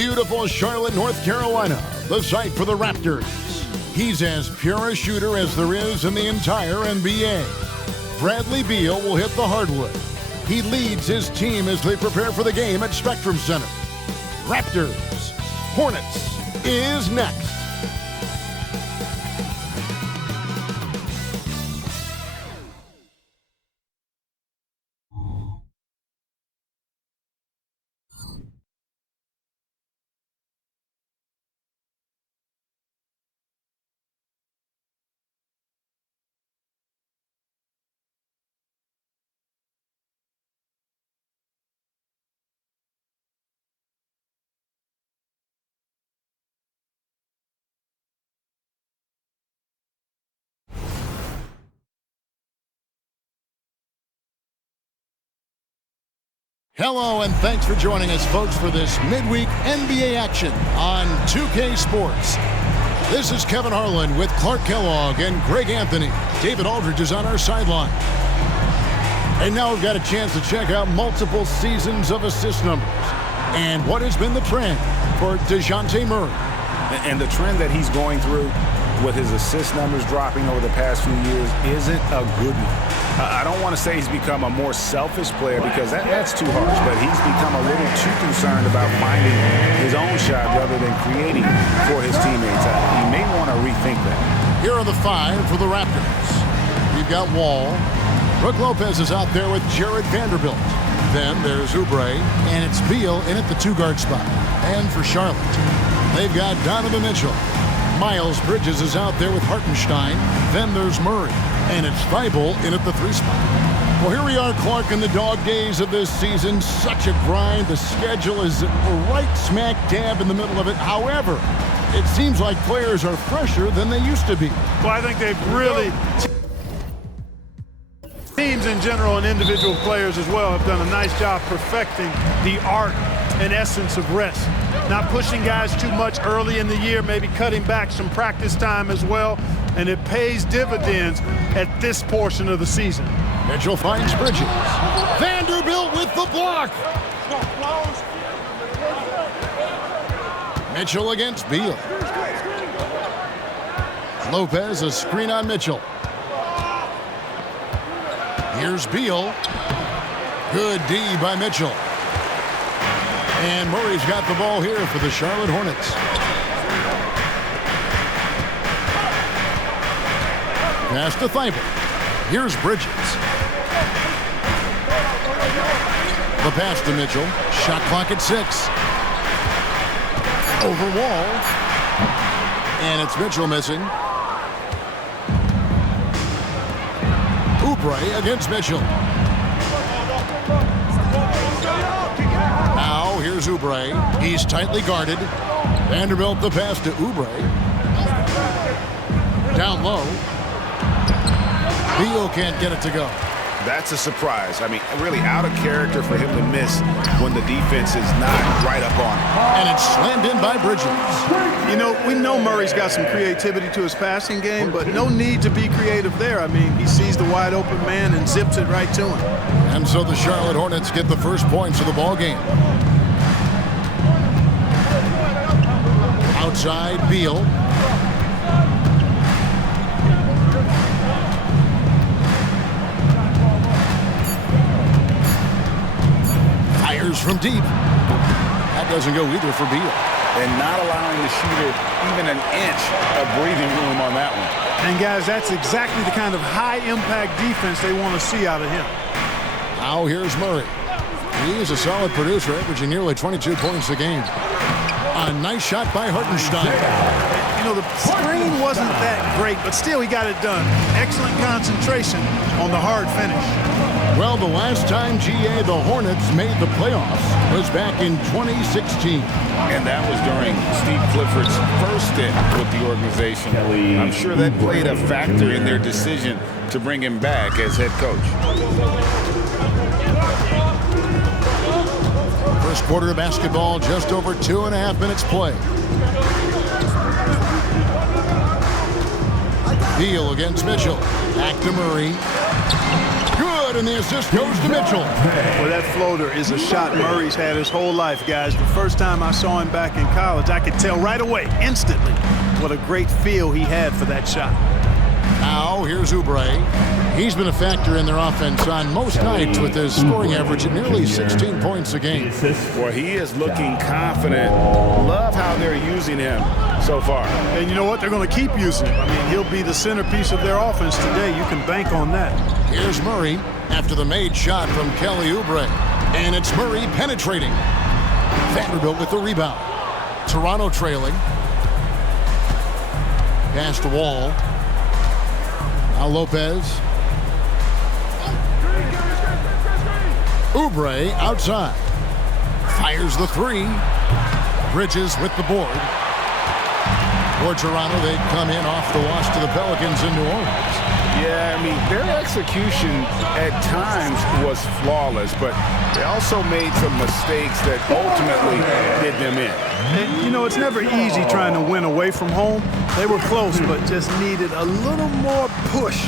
beautiful Charlotte, North Carolina, the site for the Raptors. He's as pure a shooter as there is in the entire NBA. Bradley Beal will hit the hardwood. He leads his team as they prepare for the game at Spectrum Center. Raptors, Hornets is next. Hello, and thanks for joining us, folks, for this midweek NBA action on 2K Sports. This is Kevin Harlan with Clark Kellogg and Greg Anthony. David Aldridge is on our sideline. And now we've got a chance to check out multiple seasons of assist numbers and what has been the trend for DeJounte Murray. And the trend that he's going through with his assist numbers dropping over the past few years isn't a good one. I don't want to say he's become a more selfish player because that's too harsh, but he's become a little too concerned about finding his own shot rather than creating for his teammates. He may want to rethink that. Here are the five for the Raptors. We've got Wall. Brook Lopez is out there with Jared Vanderbilt. Then there's Oubre, and it's Beal in at the two-guard spot. And for Charlotte, they've got Donovan Mitchell. Miles Bridges is out there with Hartenstein. Then there's Murray. And it's Thibault in at the three spot. Well, here we are, Clark, in the dog days of this season. Such a grind. The schedule is right smack dab in the middle of it. However, it seems like players are fresher than they used to be. Well, I think they've really... Teams in general and individual players as well have done a nice job perfecting the art and essence of rest. Not pushing guys too much early in the year, maybe cutting back some practice time as well, and it pays dividends at this portion of the season. Mitchell finds Bridges. Vanderbilt with the block. Mitchell against Beal. Lopez, a screen on Mitchell. Here's Beal. Good D by Mitchell. And Murray's got the ball here for the Charlotte Hornets. Pass to Thibault. Here's Bridges. The pass to Mitchell. Shot clock at 6. Over Wall. And it's Mitchell missing. Oubre against Mitchell. Now here's Oubre. He's tightly guarded. Vanderbilt the pass to Oubre. Down low. Beal can't get it to go. That's a surprise. I mean, really out of character for him to miss when the defense is not right up on him. And it's slammed in by Bridges. You know, we know Murray's got some creativity to his passing game, but no need to be creative there. I mean, he sees the wide open man and zips it right to him. And so the Charlotte Hornets get the first points of the ball game. Outside, Beal. From deep. That doesn't go either for Beal. And not allowing the shooter even an inch of breathing room on that one. And guys, that's exactly the kind of high-impact defense they want to see out of him. Now here's Murray. He's a solid producer, averaging nearly 22 points a game. A nice shot by Hartenstein. You know, the screen wasn't that great, but still he got it done. Excellent concentration on the hard finish. Well, the last time, GA, the Hornets made the playoffs was back in 2016. And that was during Steve Clifford's first stint with the organization. I'm sure that played a factor in their decision to bring him back as head coach. First quarter of basketball, just over 2.5 minutes play. Beal against Mitchell. Back to Murray. Good good, and the assist goes to Mitchell. Well, that floater is a shot Murray's had his whole life, guys. The first time I saw him back in college, I could tell right away, instantly, what a great feel he had for that shot. Now, here's Oubre. He's been a factor in their offense on most nights with his scoring average at nearly 16 points a game. Well, he is looking confident. Love how they're using him so far. And you know what? They're going to keep using him. I mean, he'll be the centerpiece of their offense today. You can bank on that. Here's Murray after the made shot from Kelly Oubre. And it's Murray penetrating. Vanderbilt with the rebound. Toronto trailing. Pass to Wall. Now Lopez. Oubre outside. Fires the three. Bridges with the board. For Toronto, they come in off the wash to the Pelicans in New Orleans. Yeah, I mean, their execution at times was flawless, but they also made some mistakes that ultimately did them in. And, you know, it's never easy trying to win away from home. They were close, but just needed a little more push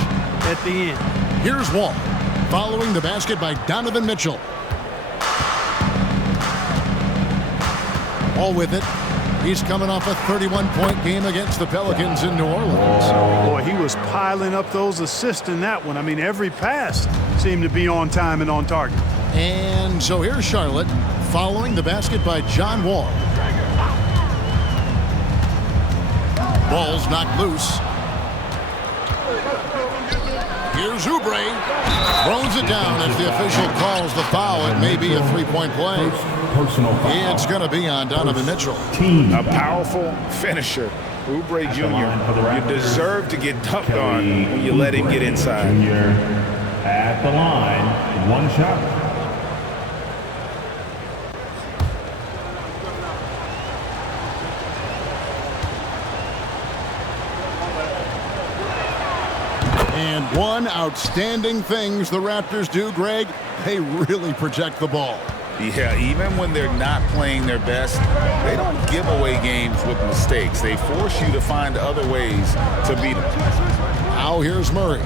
at the end. Here's Wall, following the basket by Donovan Mitchell. Wall with it. He's coming off a 31-point game against the Pelicans in New Orleans. Boy, he was piling up those assists in that one. I mean, every pass seemed to be on time and on target. And so here's Charlotte, following the basket by John Wall. Ball's knocked loose. Here's Oubre. Throws it down as the official calls the foul. It may be a three-point play. It's going to be on Donovan Mitchell. A powerful finisher. Oubre Jr., you deserve to get dunked on when you let him get inside. At the line, one shot. And one outstanding things the Raptors do, Greg, they really protect the ball. Yeah, even when they're not playing their best, they don't give away games with mistakes. They force you to find other ways to beat them. Now here's Murray.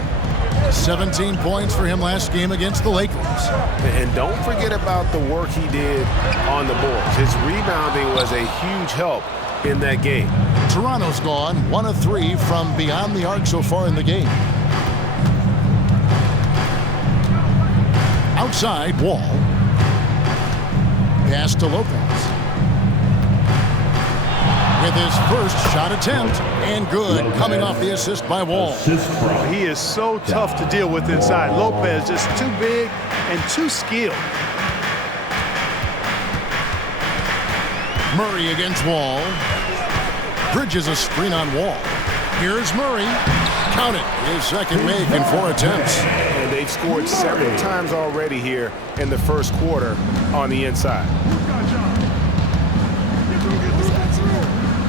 17 points for him last game against the Lakers. And don't forget about the work he did on the boards. His rebounding was a huge help in that game. Toronto's gone 1 of 3 from beyond the arc so far in the game. Outside, Wall. Pass to Lopez. With his first shot attempt, and good, coming off the assist by Wall. He is so tough to deal with inside. Lopez just too big and too skilled. Murray against Wall. Bridges a screen on Wall. Here's Murray. Count it. His second make in 4 attempts. And they've scored several times already here in the first quarter on the inside.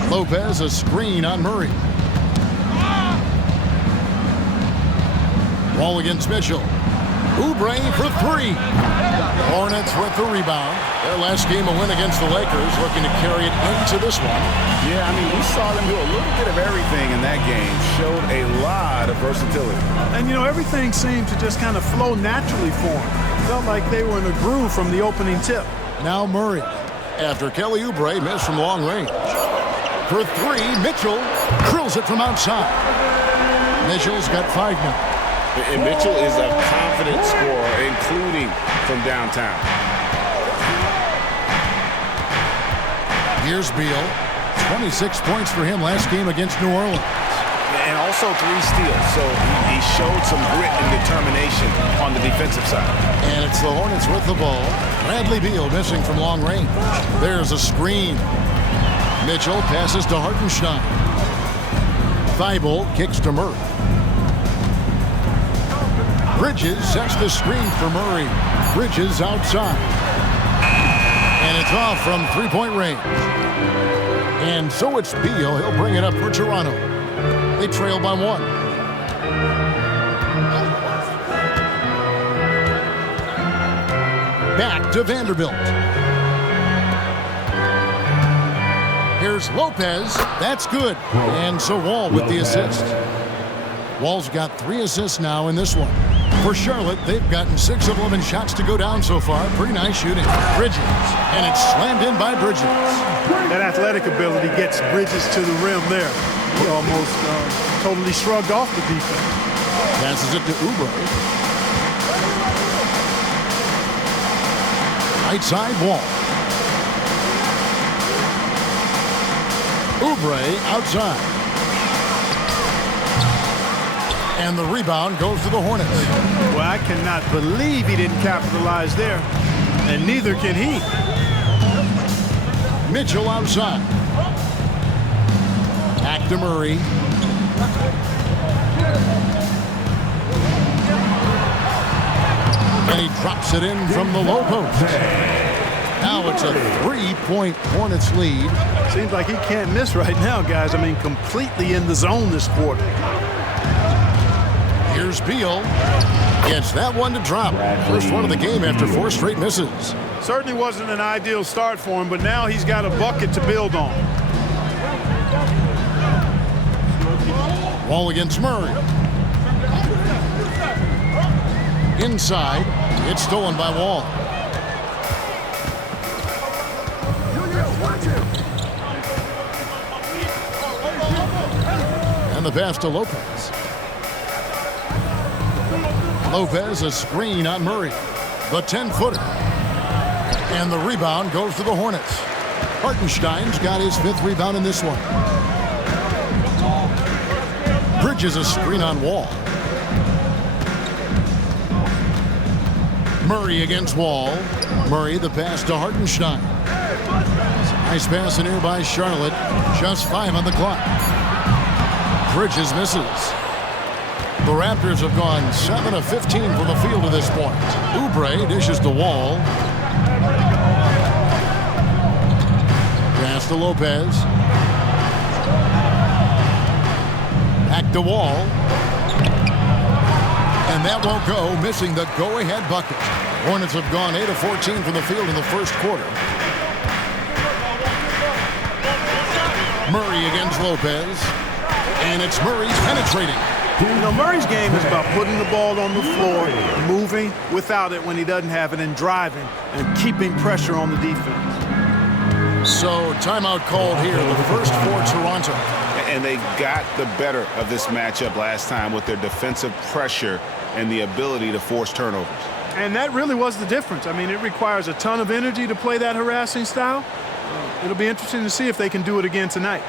Lopez a screen on Murray. Wall against Mitchell. Oubre for 3. Hornets with the rebound. Their last game a win against the Lakers, looking to carry it into this one. Yeah, I mean, we saw them do a little bit of everything in that game. Showed a lot of versatility. And, you know, everything seemed to just kind of flow naturally for them. Felt like they were in a groove from the opening tip. Now Murray, after Kelly Oubre missed from long range. For 3, Mitchell drills it from outside. Mitchell's got 5 now. And Mitchell is a confident scorer, including from downtown. Here's Beal. 26 points for him last game against New Orleans. And also 3 steals, so he showed some grit and determination on the defensive side. And it's the Hornets with the ball. Bradley Beal missing from long range. There's a screen. Mitchell passes to Hartenstein. Thibault kicks to Murray. Bridges sets the screen for Murray. Bridges outside. And it's off from 3-point range. And so it's Beal. He'll bring it up for Toronto. They trail by 1. Back to Vanderbilt. Here's Lopez. That's good. And so Wall with the assist. Wall's got 3 assists now in this one. For Charlotte, they've gotten 6 of 11 shots to go down so far. Pretty nice shooting. Bridges, and it's slammed in by Bridges. That athletic ability gets Bridges to the rim there. He almost totally shrugged off the defense. Passes it to Oubre. Right side Wall. Oubre outside. And the rebound goes to the Hornets. Well, I cannot believe he didn't capitalize there. And neither can he. Mitchell outside. Back to Murray. And he drops it in from the low post. Now it's a 3-point Hornets lead. Seems like he can't miss right now, guys. I mean, completely in the zone this quarter. Here's Beal. Gets that one to drop. First one of the game after 4 straight misses. Certainly wasn't an ideal start for him, but now he's got a bucket to build on. Wall against Murray. Inside. It's stolen by Wall. And the pass to Lopez. Lopez, a screen on Murray. The 10-footer. And the rebound goes to the Hornets. Hartenstein's got his 5th rebound in this one. Bridges a screen on Wall. Murray against Wall. Murray the pass to Hartenstein. Nice pass in here by Charlotte. Just 5 on the clock. Bridges misses. The Raptors have gone 7 of 15 from the field to this point. Oubre dishes to Wall. Pass to Lopez. Back to Wall. And that won't go, missing the go-ahead bucket. Hornets have gone 8 of 14 from the field in the first quarter. Murray against Lopez. And it's Murray's penetrating. You know, Murray's game is about putting the ball on the floor, moving without it when he doesn't have it, and driving and keeping pressure on the defense. So timeout called here, the first for Toronto. And they got the better of this matchup last time with their defensive pressure and the ability to force turnovers. And that really was the difference. I mean, it requires a ton of energy to play that harassing style. It'll be interesting to see if they can do it again tonight.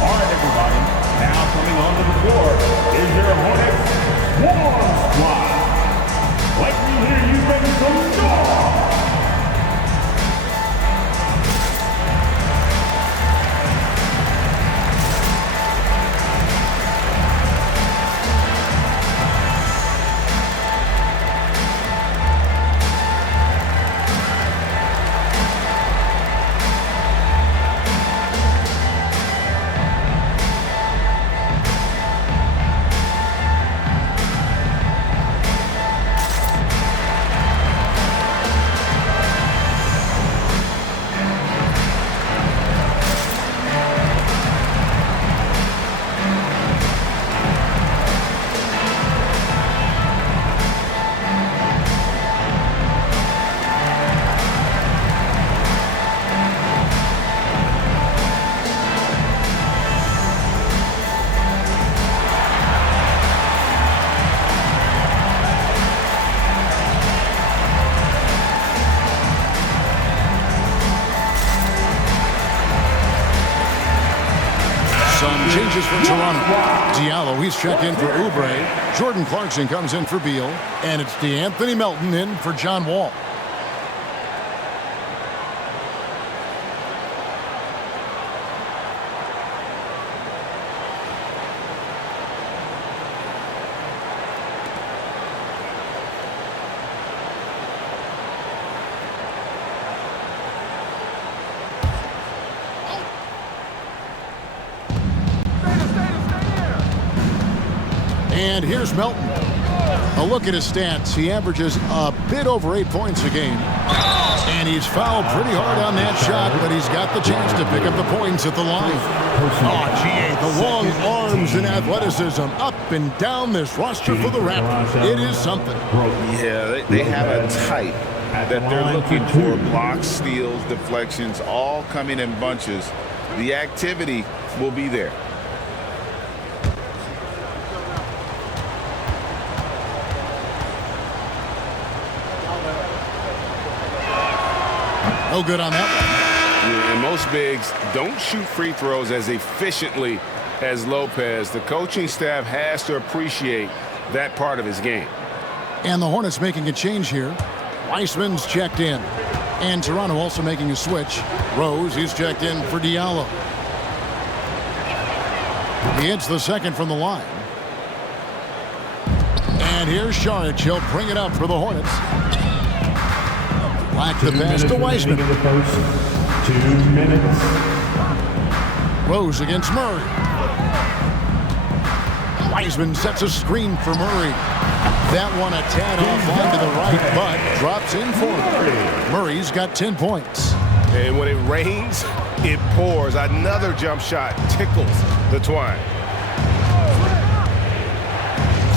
All right, everybody. Now coming onto the floor is your Hornets warm squad. Let me hear you make some noise. Some changes for Toronto. Diallo, he's checked in for Oubre. Jordan Clarkson comes in for Beal. And it's DeAnthony Melton in for John Wall. And here's Melton. A look at his stats. He averages a bit over 8 points a game. And he's fouled pretty hard on that shot, but he's got the chance to pick up the points at the line. Oh, GA, the long arms and athleticism up and down this roster for the Raptors. It is something. Yeah, they have a type that they're looking for. Blocks, steals, deflections, all coming in bunches. The activity will be there. No good on that one. Yeah, and most bigs don't shoot free throws as efficiently as Lopez. The coaching staff has to appreciate that part of his game. And the Hornets making a change here. Weissman's checked in. And Toronto also making a switch. Rose, he's checked in for Diallo. He hits the second from the line. And here's Saric. He'll bring it up for the Hornets. Black the pass to Weissman. 2 minutes. Rose against Murray. Weissman sets a screen for Murray. That one a tad off onto the right, but drops in for him. Murray's got 10 points. And when it rains, it pours. Another jump shot tickles the twine.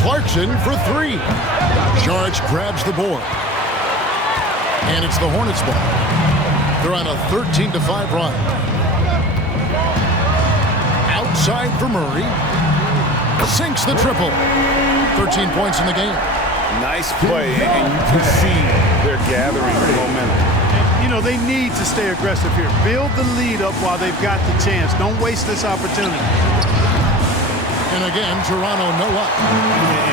Clarkson for 3. Saric grabs the board. And it's the Hornets ball. They're on a 13-5 run. Outside for Murray. Sinks the triple. 13 points in the game. Nice play, and you can see they're gathering momentum. You know, they need to stay aggressive here. Build the lead up while they've got the chance. Don't waste this opportunity. And again, Toronto no up.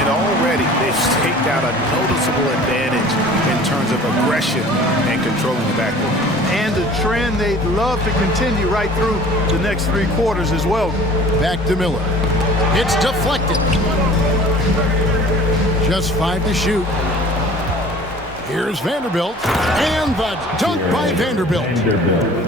And already they've staked out a noticeable advantage in terms of aggression and controlling the backcourt. And a trend they'd love to continue right through the next 3 quarters as well. Back to Miller. It's deflected. Just 5 to shoot. Here's Vanderbilt. And the dunk by Vanderbilt.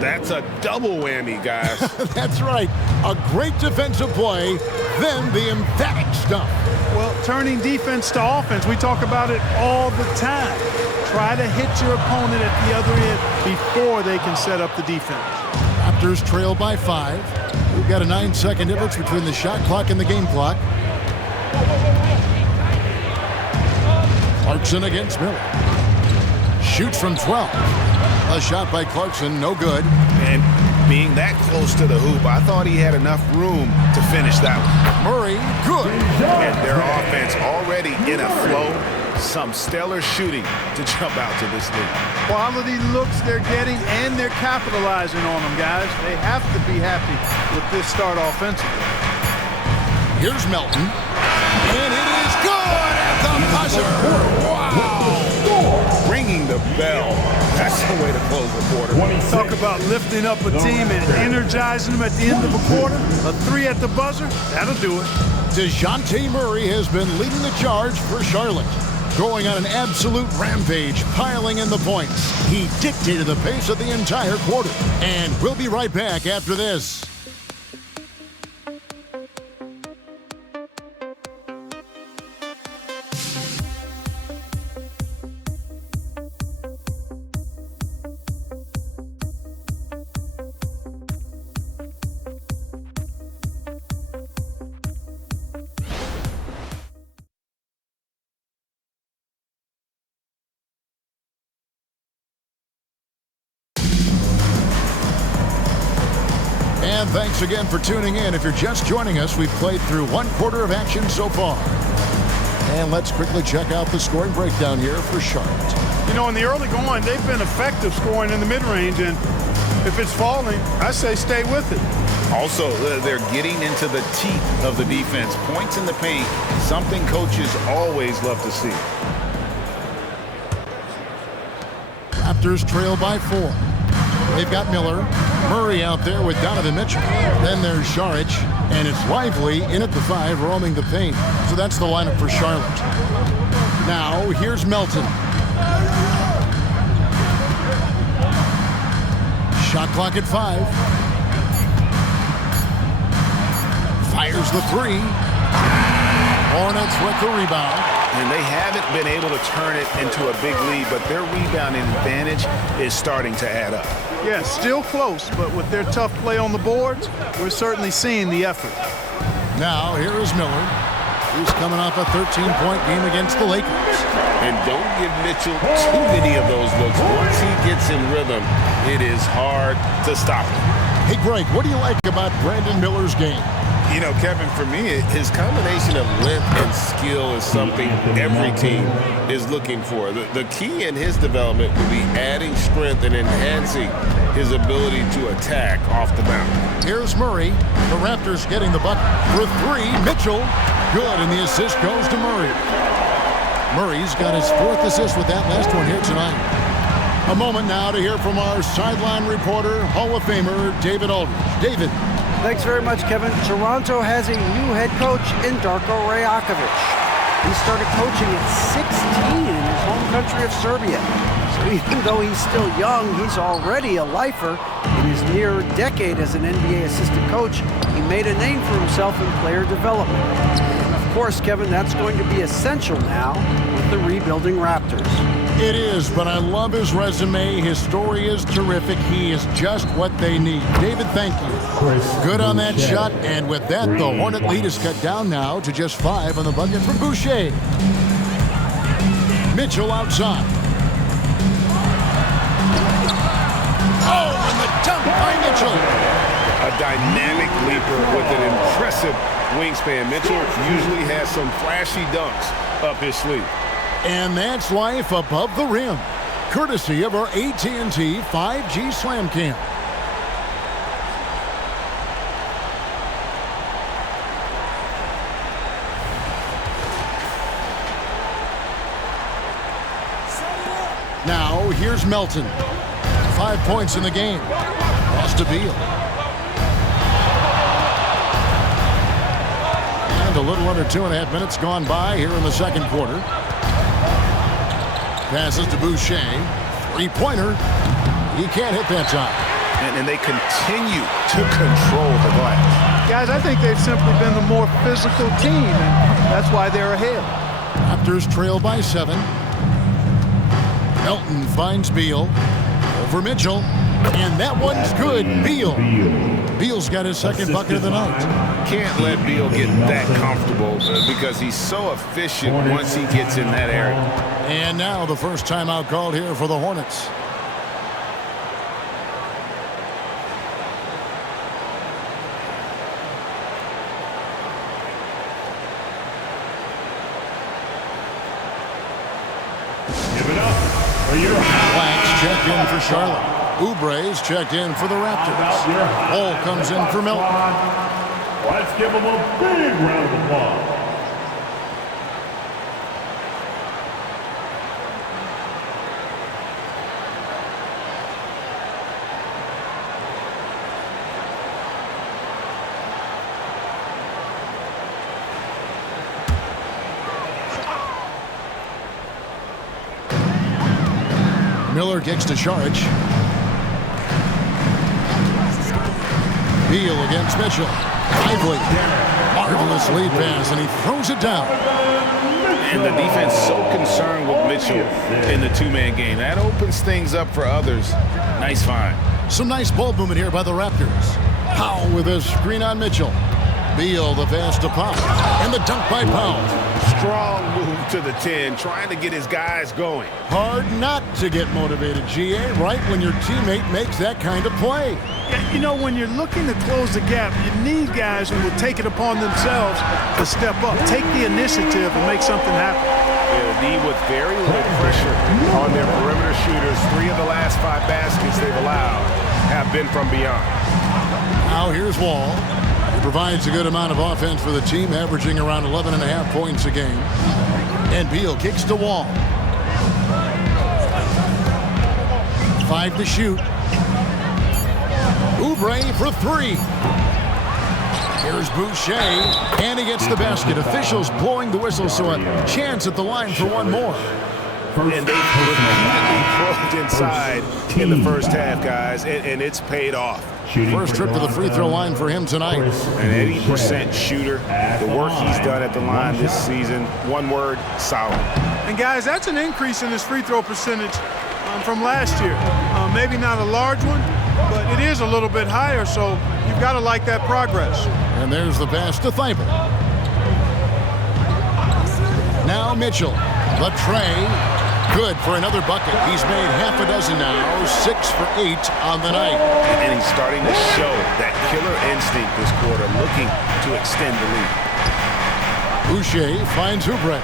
That's a double whammy, guys. That's right. A great defensive play, then the emphatic stuff. Well, turning defense to offense, we talk about it all the time. Try to hit your opponent at the other end before they can set up the defense. Raptors trail by 5. We've got a 9-second difference between the shot clock and the game clock. Clarkson against Miller. Shoots from 12. A shot by Clarkson, no good. And being that close to the hoop, I thought he had enough room to finish that one. Murray, good. And their offense already in a flow. Some stellar shooting to jump out to this lead. Quality looks they're getting, and they're capitalizing on them, guys. They have to be happy with this start offensively. Here's Melton. And it is good at the buzzer. Wow. Ringing the bell. That's the way to close the quarter. Talk about lifting up a team and energizing them at the end of a quarter. A 3 at the buzzer, that'll do it. DeJounte Murray has been leading the charge for Charlotte. Going on an absolute rampage, piling in the points. He dictated the pace of the entire quarter. And we'll be right back after this. And thanks again for tuning in. If you're just joining us, we've played through 1 quarter of action so far. And let's quickly check out the scoring breakdown here for Charlotte. You know, in the early going, they've been effective scoring in the mid-range, and if it's falling, I say stay with it. Also, they're getting into the teeth of the defense. Points in the paint, something coaches always love to see. Raptors trail by 4. They've got Miller, Murray out there with Donovan Mitchell. Then there's Saric, and it's Lively in at the 5, roaming the paint. So that's the lineup for Charlotte. Now, here's Melton. Shot clock at 5. Fires the 3. Hornets Hornets with the rebound. And they haven't been able to turn it into a big lead, but their rebounding advantage is starting to add up. Yeah, still close, but with their tough play on the boards, we're certainly seeing the effort. Now, here is Miller. He's coming off a 13-point game against the Lakers. And don't give Mitchell too many of those looks. Once he gets in rhythm, it is hard to stop him. Hey, Greg, what do you like about Brandon Miller's game? You know, Kevin, for me, his combination of length and skill is something every team is looking for. The key in his development will be adding strength and enhancing his ability to attack off the bounce. Here's Murray. The Raptors getting the bucket for three. Mitchell, good, and the assist goes to Murray. Murray's got his 4th assist with that last one here tonight. A moment now to hear from our sideline reporter, Hall of Famer David Aldridge. David. Thanks very much, Kevin. Toronto has a new head coach in Darko Rajakovic. He started coaching at 16 in his home country of Serbia. So even though he's still young, he's already a lifer. In his near decade as an NBA assistant coach, he made a name for himself in player development. And of course, Kevin, that's going to be essential now with the rebuilding Raptors. It is, but I love his resume. His story is terrific. He is just what they need. David, thank you. Good on that shot, and with that, the Hornet lead is cut down now to just 5 on the bucket for Boucher. Mitchell outside. Oh, and the dunk by Mitchell. A dynamic leaper with an impressive wingspan. Mitchell usually has some flashy dunks up his sleeve. And that's life above the rim, courtesy of our AT&T 5G Slam Cam. Now, here's Melton. 5 points in the game. Lost to Beal. And a little under 2.5 minutes gone by here in the second quarter. Passes to Boucher. 3-pointer. He can't hit that time. And they continue to control the glass. Guys, I think they've simply been the more physical team, and that's why they're ahead. Raptors trail by 7. Melton finds Beal. Over Mitchell. And that one's good. Beal. Beal's got his second bucket of the night. Can't let Beal get that comfortable because he's so efficient once he gets in that area. And now the first timeout called here for the Hornets. Give it up for your Black's checked in for Charlotte. Oubre's checked in for the Raptors. Hall comes in for Melton. Let's give him a big round of applause. Miller kicks to Saric. Beal against Mitchell. Lively. Marvelous lead pass, and he throws it down. And the defense so concerned with Mitchell in the two-man game. That opens things up for others. Nice find. Some nice ball movement here by the Raptors. Powell with a screen on Mitchell. Beal the pass to Powell. And the dunk by Powell. Strong move to the 10, trying to get his guys going. Hard not to get motivated, GA, right when your teammate makes that kind of play. Yeah, you know, when you're looking to close the gap, you need guys who will take it upon themselves to step up, take the initiative, and make something happen. Yeah, the D with very little pressure on their perimeter shooters. 3 of the last 5 baskets they've allowed have been from beyond. Now here's Wall. He provides a good amount of offense for the team, averaging around 11.5 points a game. And Beal kicks to Wall. 5 to shoot. Oubre for 3. Here's Boucher, and he gets the basket. Officials blowing the whistle, so a chance at the line for one more. And they repeatedly probed inside in the first half, guys, and it's paid off. First trip to the free throw line for him tonight. An 80% shooter. The work he's done at the line this season, one word, solid. And guys, that's an increase in his free throw percentage from last year. Maybe not a large one, but it is a little bit higher, so you've got to like that progress. And there's the pass to Thibault. Now Mitchell, the tray. Good for another bucket. He's made half a dozen now, 6 for 8 on the night. And he's starting to show that killer instinct this quarter, looking to extend the lead. Boucher finds Oubre.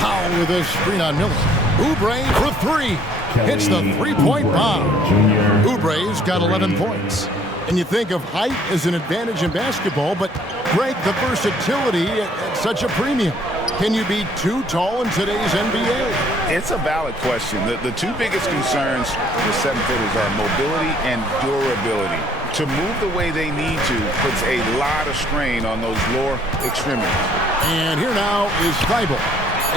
Powell with a screen on Miller. Oubre for 3. Hits the three-point bomb. Oubre's got 11 points. And you think of height as an advantage in basketball, but Greg, the versatility at such a premium. Can you be too tall in today's NBA? It's a valid question. The two biggest concerns with 7-footers are mobility and durability. To move the way they need to puts a lot of strain on those lower extremities. And here now is Thibault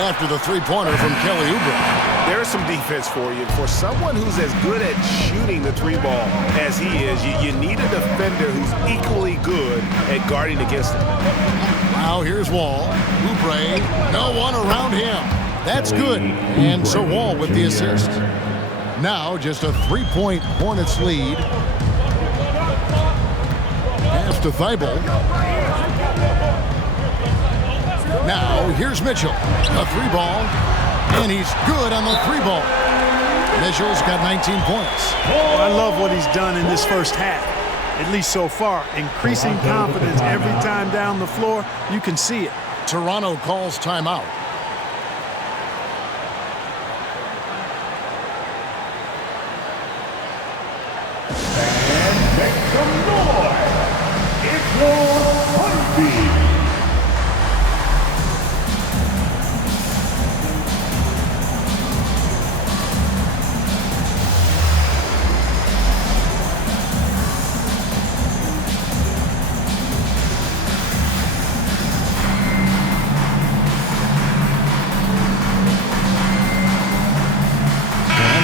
after the three-pointer from Kelly Oubre. There's some defense for you. For someone who's as good at shooting the three ball as he is, you need a defender who's equally good at guarding against him. Now here's Wall. Oubre, no one around him. That's good. And so Wall with the assist. Now just a 3-point Hornets lead. Pass to Thibault. Now here's Mitchell. A three ball. And he's good on the three ball. Mitchell's got 19 points. I love what he's done in this first half, at least so far. Increasing confidence every time down the floor. You can see it. Toronto calls timeout. And make some noise. It's your heartbeat.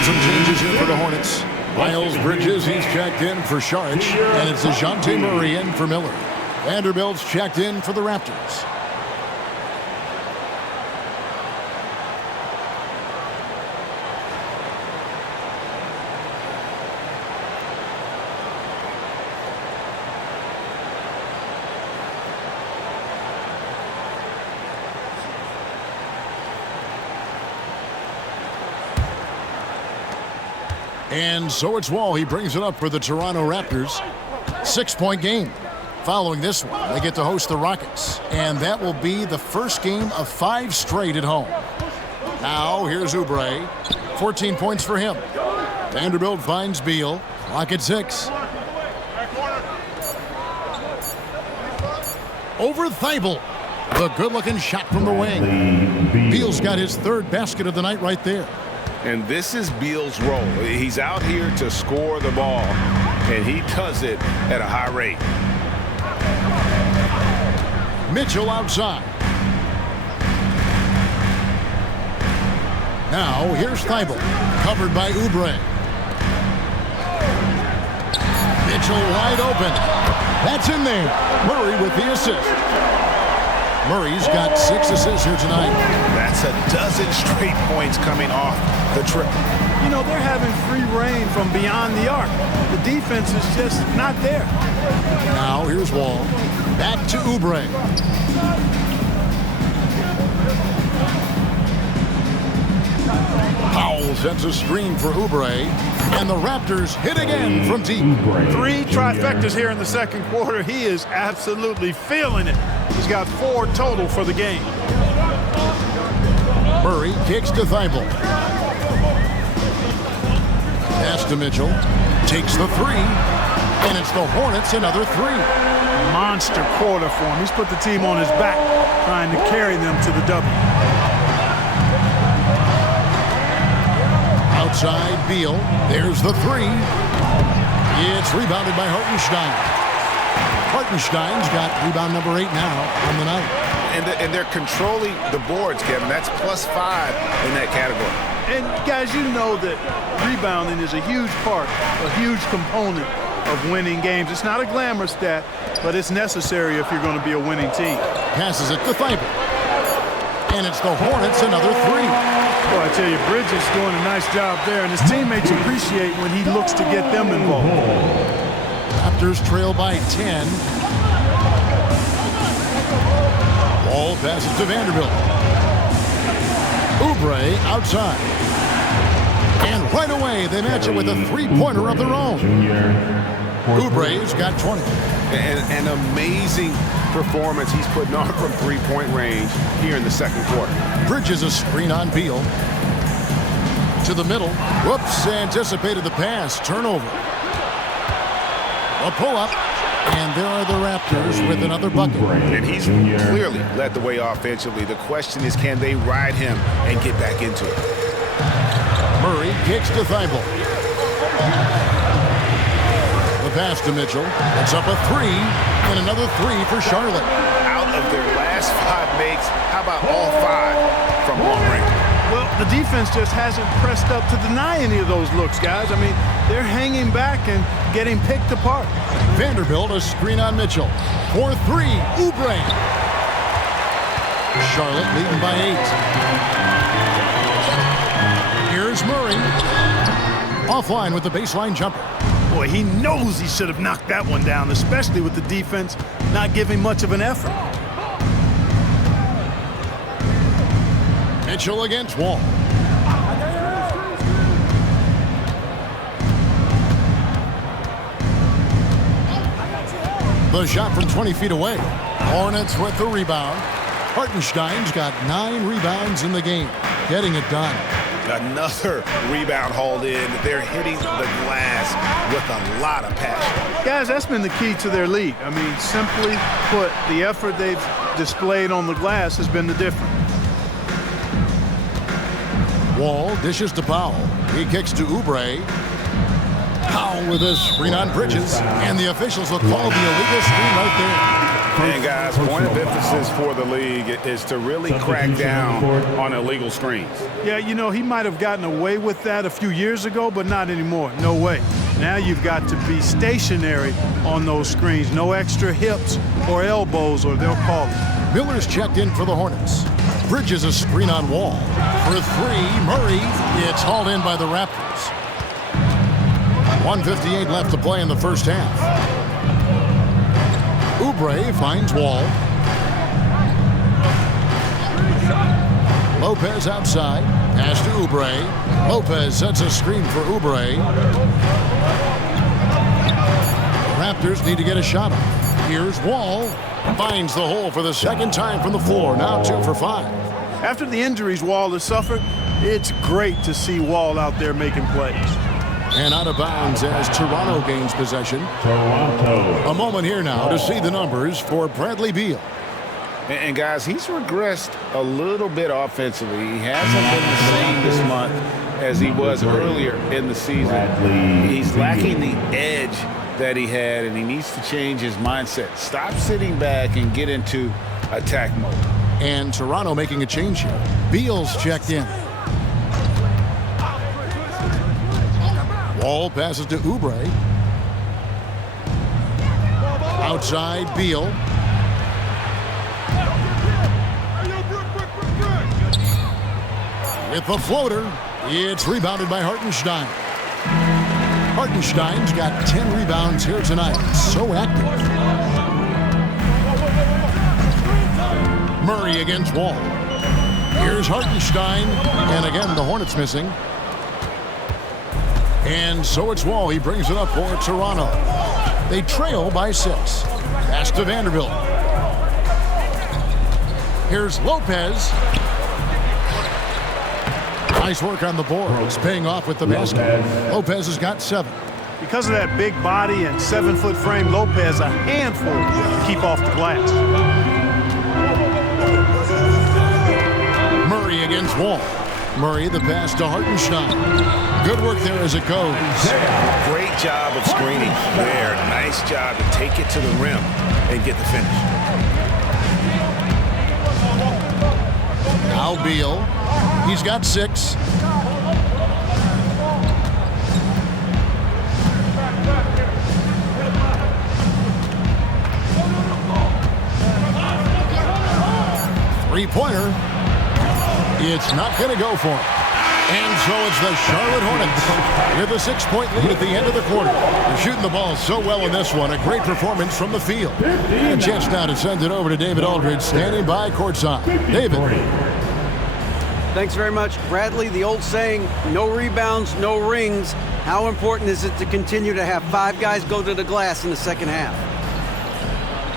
Some changes here for the Hornets. Miles Bridges, he's checked in for Sharch, and it's DeJounte Murray in for Miller. Vanderbilt's checked in for the Raptors. And so it's Wall. He brings it up for the Toronto Raptors. 6-point game. Following this one, they get to host the Rockets. And that will be the first game of 5 straight at home. Now, here's Oubre. 14 points for him. Vanderbilt finds Beal. Clock at 6. Over Thibault. The good-looking shot from the wing. Beal's got his 3rd basket of the night right there. And this is Beal's role. He's out here to score the ball, and he does it at a high rate. Mitchell outside. Now, here's Thibault, covered by Oubre. Mitchell wide open. That's in there. Murray with the assist. Murray's got 6 assists here tonight. That's a dozen straight points coming off the trip. You know, they're having free reign from beyond the arc. The defense is just not there. Now here's Wall. Back to Oubre. Powell sets a screen for Oubre. And the Raptors hit again from deep. 3 trifectas here in the second quarter. He is absolutely feeling it. He's got 4 total for the game. Murray kicks to Thibault. Pass to Mitchell. Takes the 3. And it's the Hornets another 3. Monster quarter for him. He's put the team on his back, trying to carry them to the W. Outside Beal. There's the 3. It's rebounded by Hartenstein. Hartenstein's got rebound number 8 now on the night. And they're controlling the boards, Kevin. That's +5 in that category. And guys, you know that rebounding is a huge part, a huge component of winning games. It's not a glamour stat, but it's necessary if you're going to be a winning team. Passes it to Thibault. And it's the Hornets, another 3. Well, I tell you, Bridges doing a nice job there, and his teammates appreciate when he looks to get them involved. Raptors trail by 10. Wall passes to Vanderbilt. Oubre outside. And right away, they match it with a three-pointer of their own. Oubre's got 20. An amazing performance he's putting on from three-point range here in the second quarter. Bridges a screen on Beal. To the middle. Whoops, anticipated the pass. Turnover. A pull-up. And there are the Raptors with another bucket. And he's clearly led the way offensively. The question is, can they ride him and get back into it? Murray kicks to Thibault. The pass to Mitchell. It's up a 3, and another 3 for Charlotte. Out of their last 5 makes, how about all 5 from long range? Well, the defense just hasn't pressed up to deny any of those looks, guys. I mean, they're hanging back and getting picked apart. Vanderbilt a screen on Mitchell. 4-3, Oubre. Charlotte leading by 8. Here's Murray. Offline with the baseline jumper. Boy, he knows he should have knocked that one down, especially with the defense not giving much of an effort. Mitchell against Wall. The shot from 20 feet away. Hornets with the rebound. Hartenstein's got 9 rebounds in the game. Getting it done. Another rebound hauled in. They're hitting the glass with a lot of passion. Guys, that's been the key to their lead. I mean, simply put, the effort they've displayed on the glass has been the difference. Wall dishes to Powell. He kicks to Oubre. Powell with a screen on Bridges. And the officials will call the illegal screen right there. And guys, point of emphasis for the league is to really crack down on illegal screens. Yeah, you know, he might have gotten away with that a few years ago, but not anymore. No way. Now you've got to be stationary on those screens. No extra hips or elbows, or they'll call it. Miller's checked in for the Hornets. Bridges a screen on Wall. For 3, Murray. It's hauled in by the Raptors. 1:58 left to play in the first half. Oubre finds Wall. Lopez outside. Pass to Oubre. Lopez sets a screen for Oubre. Raptors need to get a shot off. Here's Wall. Finds the hole for the second time from the floor. Now 2 for 5. After the injuries Wall has suffered, it's great to see Wall out there making plays. And out of bounds as Toronto gains possession. A moment here now to see the numbers for Bradley Beal. And guys, he's regressed a little bit offensively. He hasn't been the same this month as he was earlier in the season. He's lacking the edge that he had, and he needs to change his mindset. Stop sitting back and get into attack mode. And Toronto making a change here. Beal's checked in. Wall passes to Oubre. Outside, Beal. With the floater, it's rebounded by Hartenstein. Hartenstein's got 10 rebounds here tonight. So active. Murray against Wall. Here's Hartenstein. And again, the Hornets missing. And so it's Wall. He brings it up for Toronto. They trail by 6. Pass to Vanderbilt. Here's Lopez. Nice work on the boards, paying off with the basket. Lopez has got 7. Because of that big body and 7-foot frame, Lopez a handful to keep off the glass. Murray against Wall. Murray the pass to Hartenstein. Good work there as it goes. Great job of screening there. Nice job to take it to the rim and get the finish. Now Beal. He's got 6. Three-pointer. It's not going to go for him. And so it's the Charlotte Hornets with a 6-point lead at the end of the quarter. They're shooting the ball so well in this one. A great performance from the field. And a chance now to send it over to David Aldridge, standing by courtside. David. Thanks very much, Bradley. The old saying, no rebounds, no rings. How important is it to continue to have 5 guys go to the glass in the second half?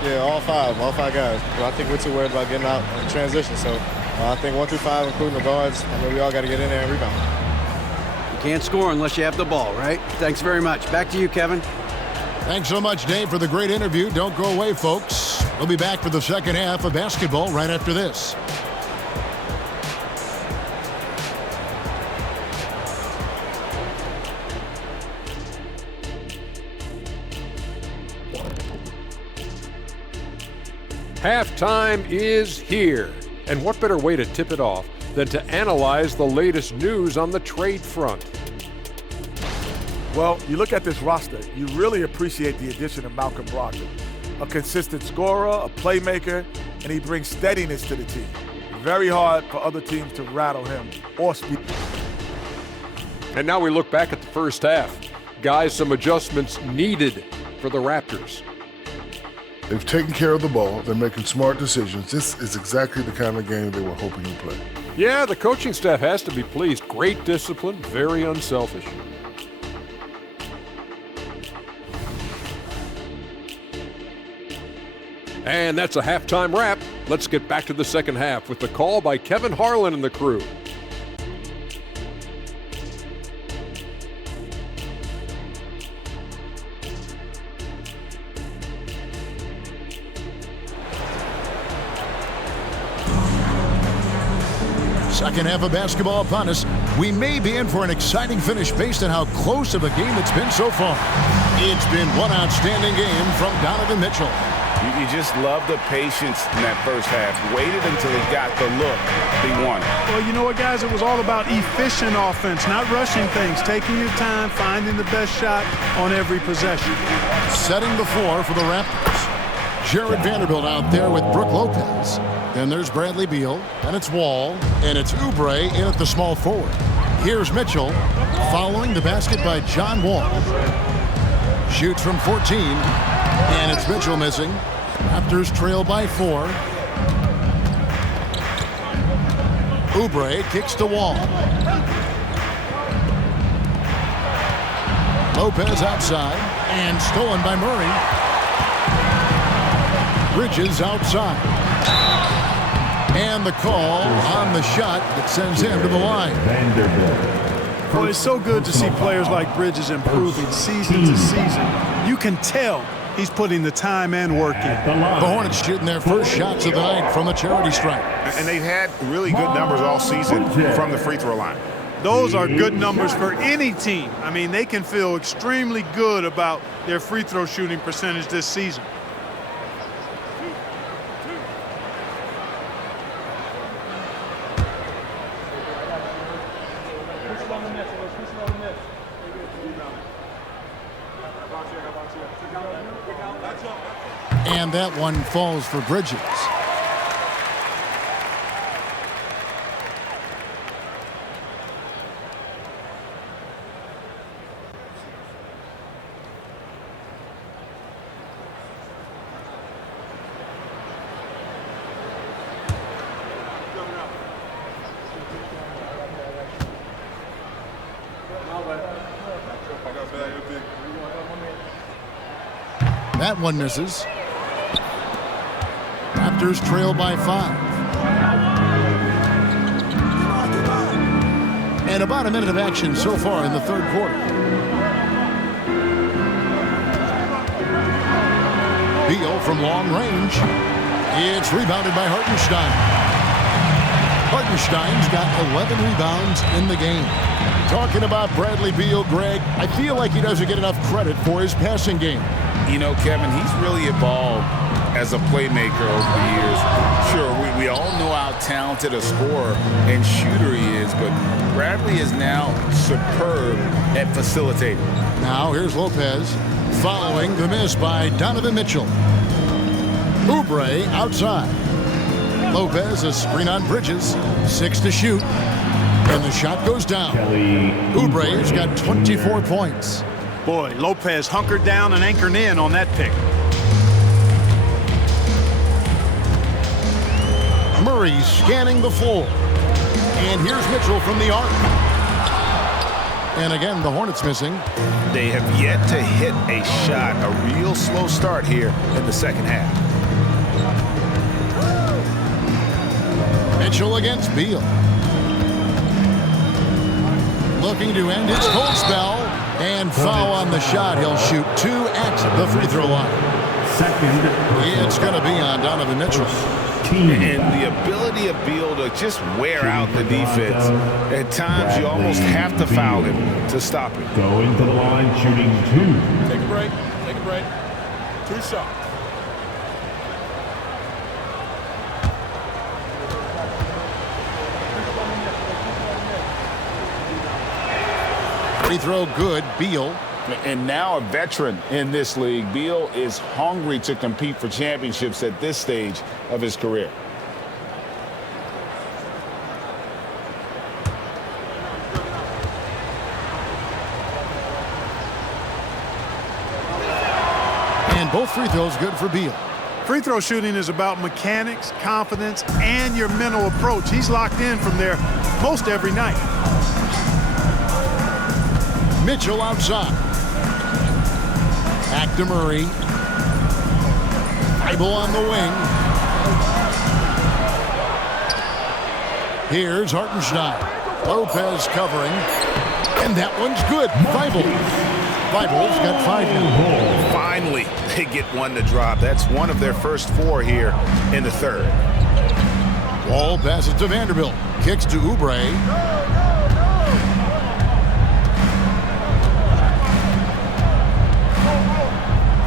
Yeah, all five guys. But I think we're too worried about getting out in transition. So I think 1 through 5, including the guards, we all got to get in there and rebound. You can't score unless you have the ball, right? Thanks very much. Back to you, Kevin. Thanks so much, Dave, for the great interview. Don't go away, folks. We'll be back for the second half of basketball right after this. Halftime is here. And what better way to tip it off than to analyze the latest news on the trade front? Well, you look at this roster, you really appreciate the addition of Malcolm Brogdon. A consistent scorer, a playmaker, and he brings steadiness to the team. Very hard for other teams to rattle him or speed. And now we look back at the first half. Guys, some adjustments needed for the Raptors. They've taken care of the ball. They're making smart decisions. This is exactly the kind of game they were hoping to play. Yeah, the coaching staff has to be pleased. Great discipline, very unselfish. And that's a halftime wrap. Let's get back to the second half with the call by Kevin Harlan and the crew. Second half of basketball upon us. We may be in for an exciting finish based on how close of a game it's been so far. It's been one outstanding game from Donovan Mitchell. You just love the patience in that first half. Waited until he got the look he wanted. Well, you know what, guys? It was all about efficient offense, not rushing things, taking your time, finding the best shot on every possession. Setting the floor for the Raptors. Jared Vanderbilt out there with Brook Lopez. Then there's Bradley Beal, and it's Wall, and it's Oubre in at the small forward. Here's Mitchell, following the basket by John Wall. Shoots from 14, and it's Mitchell missing. Raptors trail by 4. Oubre kicks to Wall. Lopez outside, and stolen by Murray. Bridges outside. And the call on the shot that sends him to the line. Well, it's so good to see players like Bridges improving season to season. You can tell he's putting the time and work in. The Hornets shooting their first shots of the night from the charity stripe. And they've had really good numbers all season from the free throw line. Those are good numbers for any team. I mean, they can feel extremely good about their free throw shooting percentage this season. And that one falls for Bridges. That one misses. Raptors trail by 5. And about a minute of action so far in the third quarter. Beal from long range. It's rebounded by Hartenstein. Hartenstein's got 11 rebounds in the game. Talking about Bradley Beal, Greg, I feel like he doesn't get enough credit for his passing game. You know, Kevin, he's really evolved as a playmaker over the years. Sure, we all know how talented a scorer and shooter he is, but Bradley is now superb at facilitating. Now here's Lopez following the miss by Donovan Mitchell. Oubre outside. Lopez, a screen on Bridges, 6 to shoot, and the shot goes down. Oubre's got 24 points. Boy, Lopez hunkered down and anchored in on that pick. Murray scanning the floor. And here's Mitchell from the arc. And again, the Hornets missing. They have yet to hit a shot, a real slow start here in the second half. Mitchell against Beal. Looking to end his cold spell. And foul on the shot. He'll shoot 2 at the free throw line. It's going to be on Donovan Mitchell. And the ability of Beal to just wear out the defense. At times, you almost have to foul him to stop it. Going to the line, shooting 2. Take a break. Take a break. 2 shots. Free throw good, Beal. And now a veteran in this league, Beal is hungry to compete for championships at this stage of his career. And both free throws good for Beal. Free throw shooting is about mechanics, confidence, and your mental approach. He's locked in from there most every night. Mitchell outside. Back to Murray. Bible on the wing. Here's Hartenstein. Lopez covering. And that one's good. Bible's got 5 now. Finally, they get one to drop. That's one of their first 4 here in the third. Wall passes to Vanderbilt. Kicks to Oubre.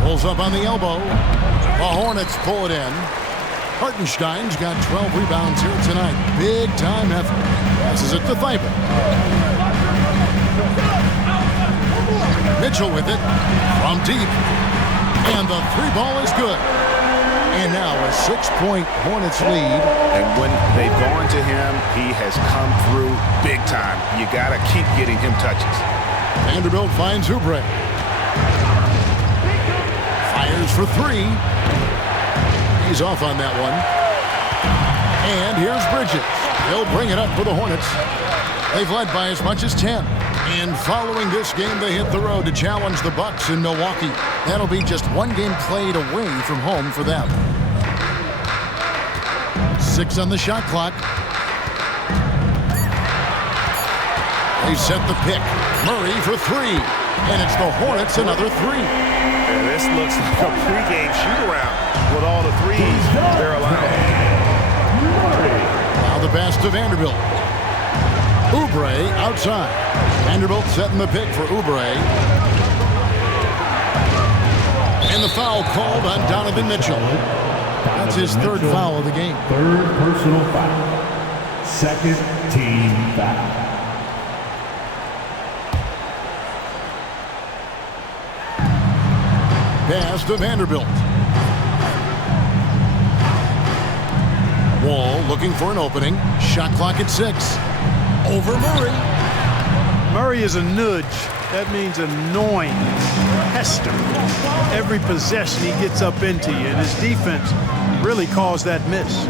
Pulls up on the elbow. The Hornets pull it in. Hartenstein's got 12 rebounds here tonight. Big time effort. Passes it to Thibault. Mitchell with it from deep. And the 3 ball is good. And now a 6-point Hornets lead. And when they've gone to him, he has come through big time. You got to keep getting him touches. Vanderbilt finds Oubre. Fires for 3. He's off on that one. And here's Bridges. He'll bring it up for the Hornets. They've led by as much as 10. And following this game, they hit the road to challenge the Bucks in Milwaukee. That'll be just 1 game played away from home for them. 6 on the shot clock. They set the pick. Murray for 3. And it's the Hornets another 3. And this looks like a pregame shoot-around with all the threes they're allowed. Now the pass to Vanderbilt. Oubre outside. Vanderbilt setting the pick for Oubre. And the foul called on Donovan Mitchell. That's his 3rd foul of the game. 3rd personal foul. 2nd team foul. Pass to Vanderbilt. Wall looking for an opening. Shot clock at 6. Over Murray. Murray is a nudge. That means annoying, pester. Every possession he gets up into you, and his defense really caused that miss.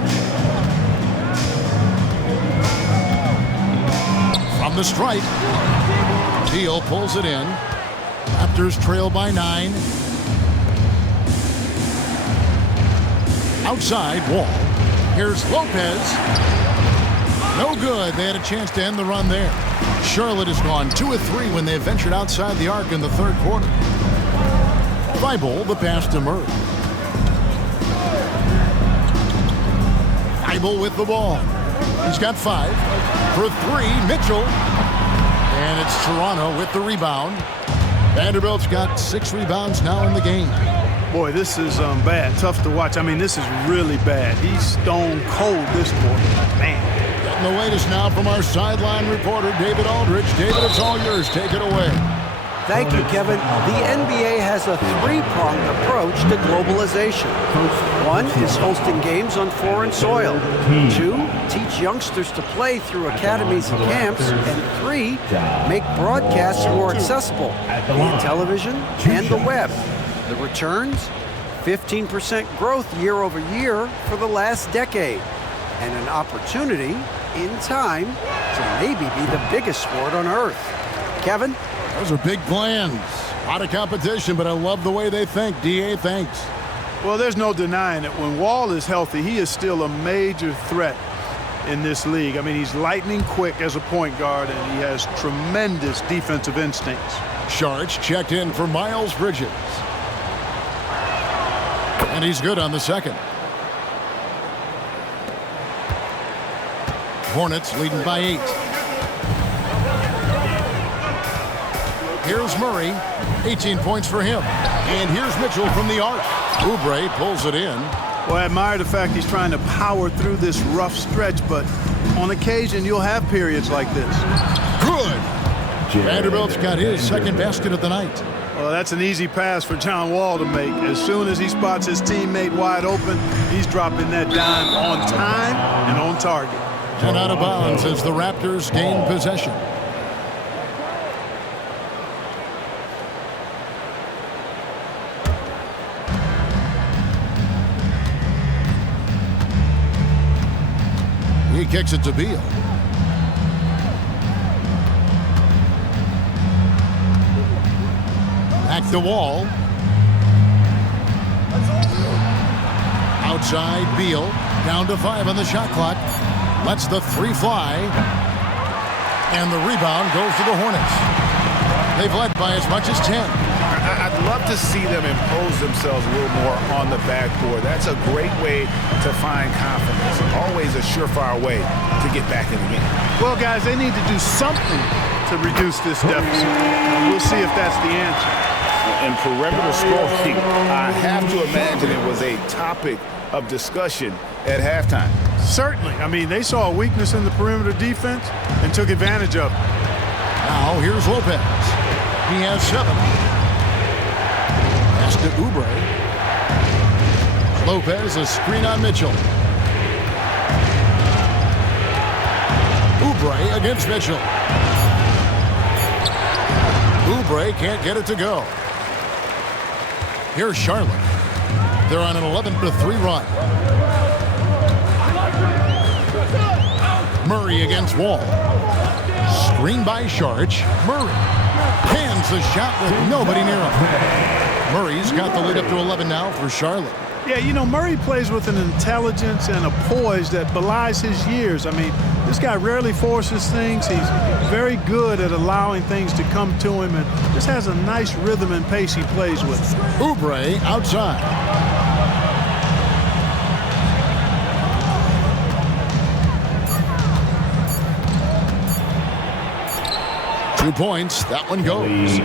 From the stripe. Beal pulls it in. Raptors trail by 9. Outside, Wall. Here's Lopez. No good. They had a chance to end the run there. Charlotte has gone 2 of 3 when they ventured outside the arc in the 3rd quarter. Thibault, the pass to Murray. Thibault with the ball. He's got 5. For 3, Mitchell. And it's Toronto with the rebound. Vanderbilt's got 6 rebounds now in the game. Boy, this is bad. Tough to watch. I mean, this is really bad. He's stone cold, this boy. Man. Getting the latest now from our sideline reporter, David Aldridge. David, it's all yours. Take it away. Thank you, Kevin. The NBA has a three-pronged approach to globalization. One is hosting games on foreign soil. Two, teach youngsters to play through academies and camps. And three, make broadcasts more accessible via television and the web. The returns? 15% growth year over year for the last decade. And an opportunity, in time, to maybe be the biggest sport on earth. Kevin? Those are big plans. A lot of competition, but I love the way they think. D.A., thanks. Well, there's no denying it. When Wall is healthy, he is still a major threat in this league. I mean, he's lightning quick as a point guard, and he has tremendous defensive instincts. Sharch checked in for Miles Bridges. And he's good on the second. Hornets leading by 8. Here's Murray, 18 points for him. And here's Mitchell from the arc. Oubre pulls it in. Well, I admire the fact he's trying to power through this rough stretch, but on occasion you'll have periods like this. Good. Vanderbilt's got his second basket of the night. Well, that's an easy pass for John Wall to make. As soon as he spots his teammate wide open, he's dropping that dime on time and on target. And out of bounds as the Raptors gain possession. He kicks it to Beal. Back the Wall. Outside Beal. Down to 5 on the shot clock. Lets the 3 fly. And the rebound goes to the Hornets. They've led by as much as 10. I'd love to see them impose themselves a little more on the backboard. That's a great way to find confidence. Always a surefire way to get back in the game. Well, guys, they need to do something to reduce this deficit. We'll see if that's the answer. And perimeter scoring, I have to imagine it was a topic of discussion at halftime. Certainly. I mean, they saw a weakness in the perimeter defense and took advantage of it. Now here's Lopez. He has 7. Pass to Oubre. Lopez, a screen on Mitchell. Oubre against Mitchell. Oubre can't get it to go. Here's Charlotte. They're on an 11-3 run. Murray against Wall. Screen by Sharch. Murray hands the shot with nobody near him. Murray's got the lead up to 11 now for Charlotte. Yeah, you know, Murray plays with an intelligence and a poise that belies his years. I mean, this guy rarely forces things. He's very good at allowing things to come to him and just has a nice rhythm and pace he plays with. Oubre outside. Two points. That one goes.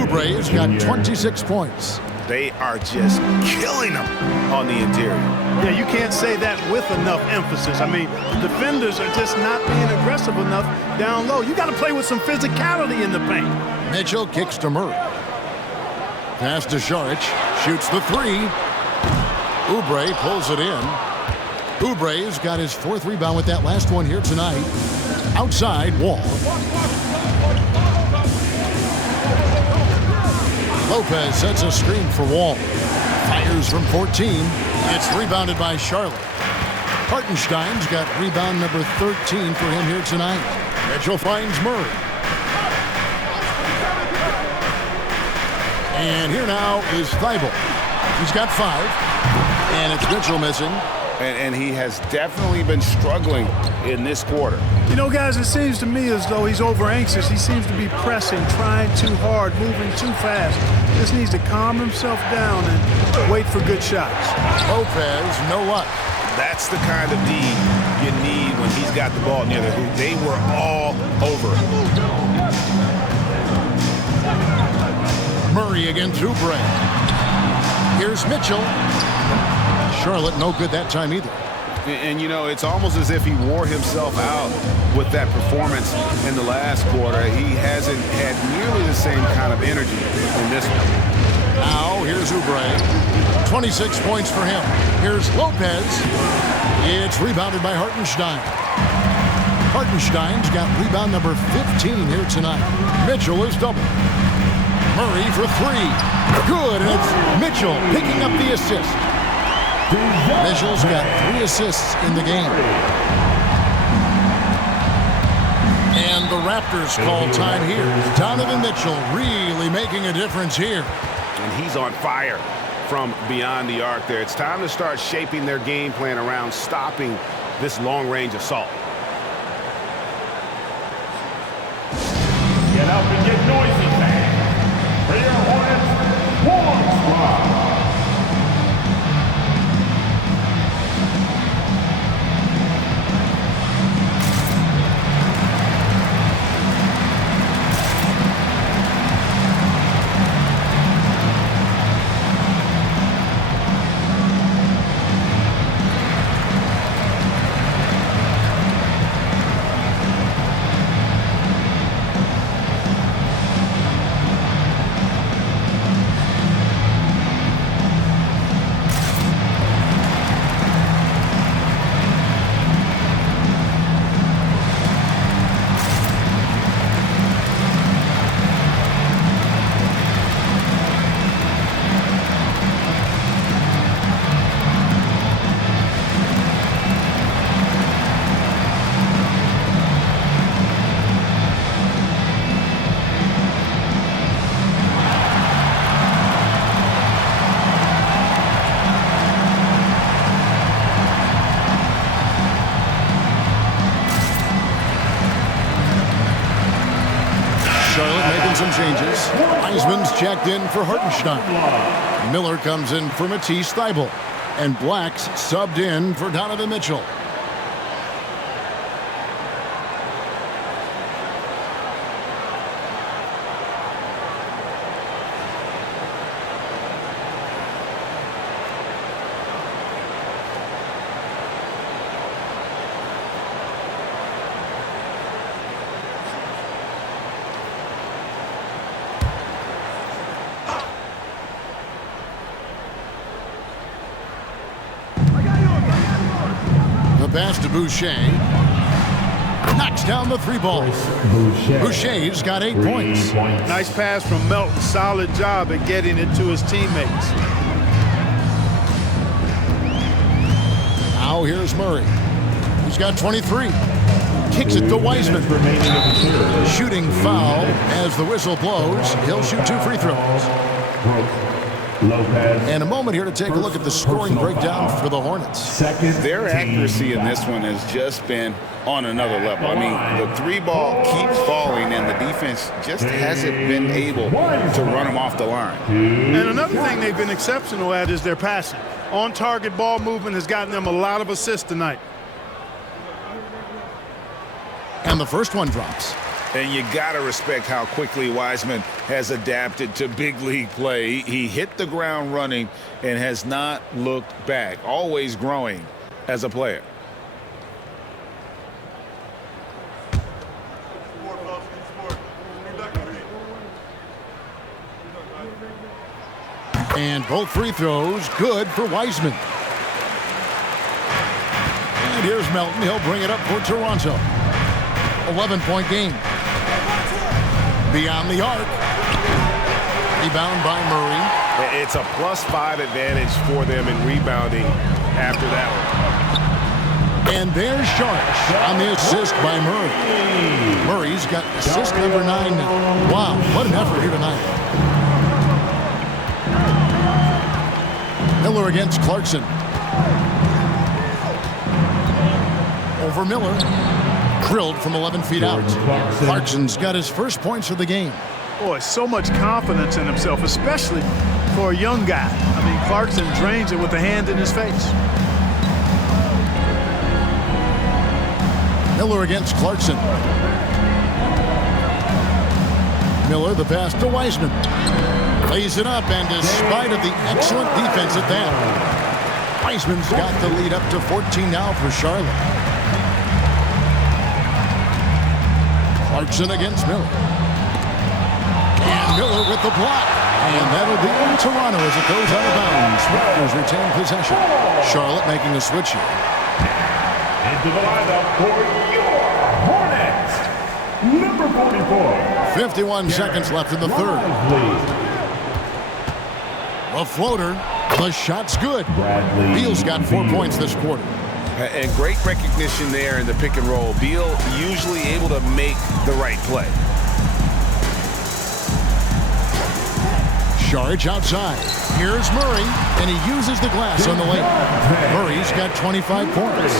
Oubre's got 26 points. They are just killing them on the interior. Yeah, you can't say that with enough emphasis. I mean, the defenders are just not being aggressive enough down low. You got to play with some physicality in the paint. Mitchell kicks to Murray. Pass to Sharch. Shoots the 3. Oubre pulls it in. Oubre's got his 4th rebound with that last one here tonight. Outside, Wall. Lopez sets a screen for Wall. Fires from 14. It's rebounded by Charlotte. Hartenstein's got rebound number 13 for him here tonight. Mitchell finds Murray. And here now is Thibault. He's got 5. And it's Mitchell missing. And he has definitely been struggling in this quarter. You know, guys, it seems to me as though he's over-anxious. He seems to be pressing, trying too hard, moving too fast. Just needs to calm himself down and wait for good shots. Lopez, no luck. That's the kind of D you need when he's got the ball near the hoop. They were all over him. Murray against Oubre. Here's Mitchell. Charlotte no good that time either. And, you know, it's almost as if he wore himself out with that performance in the last quarter. He hasn't had nearly the same kind of energy in this one. Now, here's Oubre. 26 points for him. Here's Lopez. It's rebounded by Hartenstein. Hartenstein's got rebound number 15 here tonight. Mitchell is double. Murray for three. Good, and it's Mitchell picking up the assist. Mitchell's got 3 assists in the game. And the Raptors call time here. Donovan Mitchell really making a difference here. And he's on fire from beyond the arc there. It's time to start shaping their game plan around stopping this long-range assault. Get up and get noisy, fans. For your Hornets, Warm Squad. Some changes. Wiseman's checked in for Hartenstein. Miller comes in for Matisse Thybulle. And Black's subbed in for Donovan Mitchell. Pass to Boucher. Knocks down the 3 ball. Boucher's got 8 points. Nice pass from Melton. Solid job at getting it to his teammates. Now here's Murray. He's got 23. Kicks it to Wiseman. Shooting foul as the whistle blows. He'll shoot 2 free throws. And a moment here to take a look at the scoring breakdown for the Hornets. Their accuracy in this one has just been on another level. I mean, the 3 ball keeps falling, and the defense just hasn't been able to run them off the line. And another thing they've been exceptional at is their passing. On-target ball movement has gotten them a lot of assists tonight. And the first one drops. And you got to respect how quickly Wiseman has adapted to big league play. He hit the ground running and has not looked back, always growing as a player. And both free throws good for Wiseman. And here's Melton. He'll bring it up for Toronto. 11-point game. Beyond the arc. Rebound by Murray. It's a +5 advantage for them in rebounding after that one. And there's Sharp on the assist by Murray. Murray's got assist number 9 now. Wow, what an effort here tonight. Miller against Clarkson. Over Miller. Drilled from 11 feet out. Clarkson's got his first points of the game. Boy, so much confidence in himself, especially for a young guy. I mean, Clarkson drains it with a hand in his face. Miller against Clarkson. Miller the pass to Wiseman. Lays it up, and despite of the excellent defense at that, Wiseman's got the lead up to 14 now for Charlotte. Clarkson against Miller. And Miller with the block. And that'll be in Toronto as it goes out of bounds. Raptors retain possession. Charlotte making a switch here. Into the lineup for your Hornets, number 44. 51 seconds left in the third. A floater. The shot's good. Beal's got 4 points this quarter. And great recognition there in the pick and roll. Beal usually able to make the right play. Saric outside. Here's Murray, and he uses the glass on the lane. Murray's got 25 points.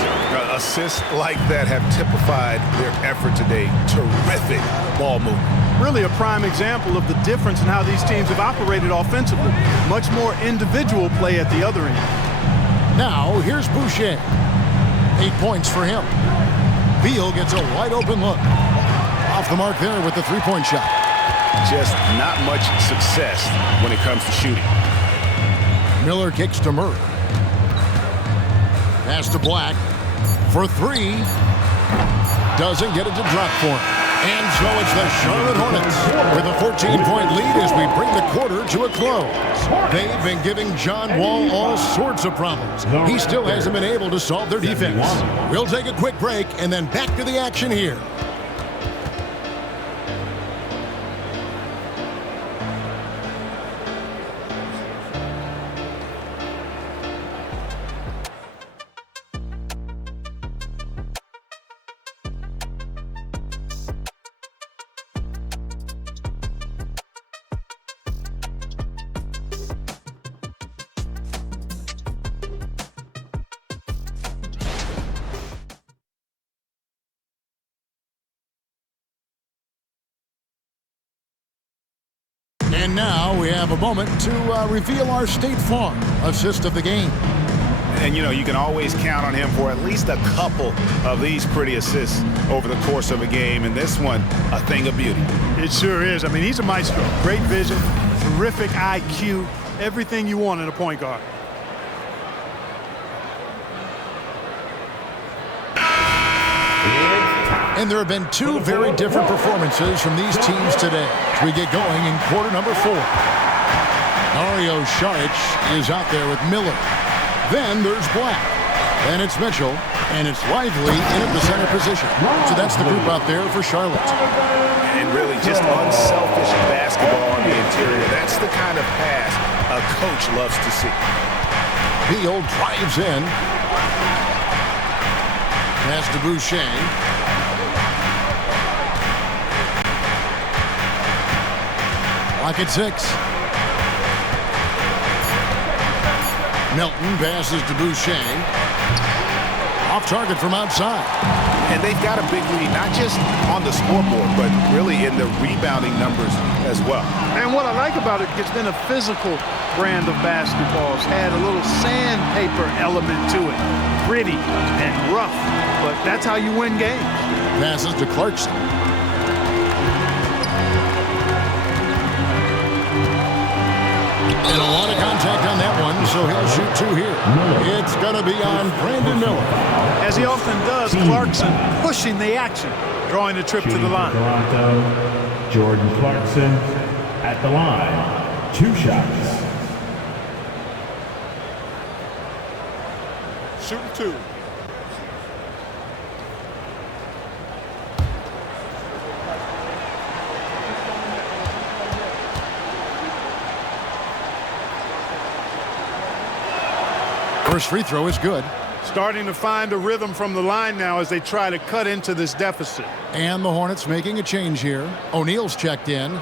Assists like that have typified their effort today. Terrific ball movement. Really a prime example of the difference in how these teams have operated offensively. Much more individual play at the other end. Now, here's Boucher. 8 points for him. Beal gets a wide open look. Off the mark there with the three-point shot. Just not much success when it comes to shooting. Miller kicks to Murray. Pass to Black for three. Doesn't get it to drop for him. And so it's the Charlotte Hornets with a 14-point lead as we bring the quarter to a close. They've been giving John Wall all sorts of problems. He still hasn't been able to solve their defense. We'll take a quick break and then back to the action here. And now we have a moment to reveal our State Farm assist of the game. And, you know, you can always count on him for at least a couple of these pretty assists over the course of a game. And this one, a thing of beauty. It sure is. I mean, he's a maestro. Great vision, terrific IQ, everything you want in a point guard. And there have been two very different performances from these teams today as we get going in quarter number 4. Dario Saric is out there with Miller. Then there's Black. Then it's Mitchell. And it's Lively in at the center position. So that's the group out there for Charlotte. And really just unselfish basketball on the interior. That's the kind of pass a coach loves to see. Beal drives in. Pass to Boucher. Lock at 6. Melton passes to Boucher. Off target from outside. And they've got a big lead, not just on the scoreboard, but really in the rebounding numbers as well. And what I like about it, it's been a physical brand of basketball. It's had a little sandpaper element to it. Gritty and rough, but that's how you win games. Passes to Clarkson. And a lot of contact on that one, so he'll shoot 2 here. It's going to be on Brandon Miller. As he often does, Clarkson pushing the action, drawing the trip to the line. Toronto, Jordan Clarkson at the line. 2 shots. Shooting 2. First free throw is good. Starting to find a rhythm from the line now as they try to cut into this deficit. And the Hornets making a change here. O'Neal's checked in.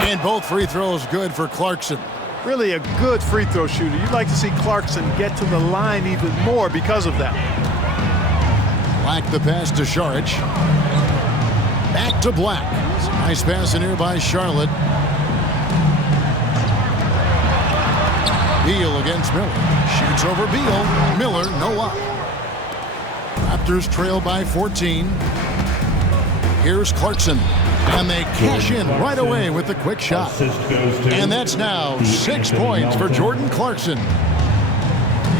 And both free throws good for Clarkson. Really a good free throw shooter. You'd like to see Clarkson get to the line even more because of that. Black the pass to Saric. Back to Black. Nice pass in here by Charlotte. Beal against Miller. Shoots over Beal. Miller, no up. Raptors trail by 14. Here's Clarkson. And they cash in right away with the quick shot. And that's now 6 points for Jordan Clarkson.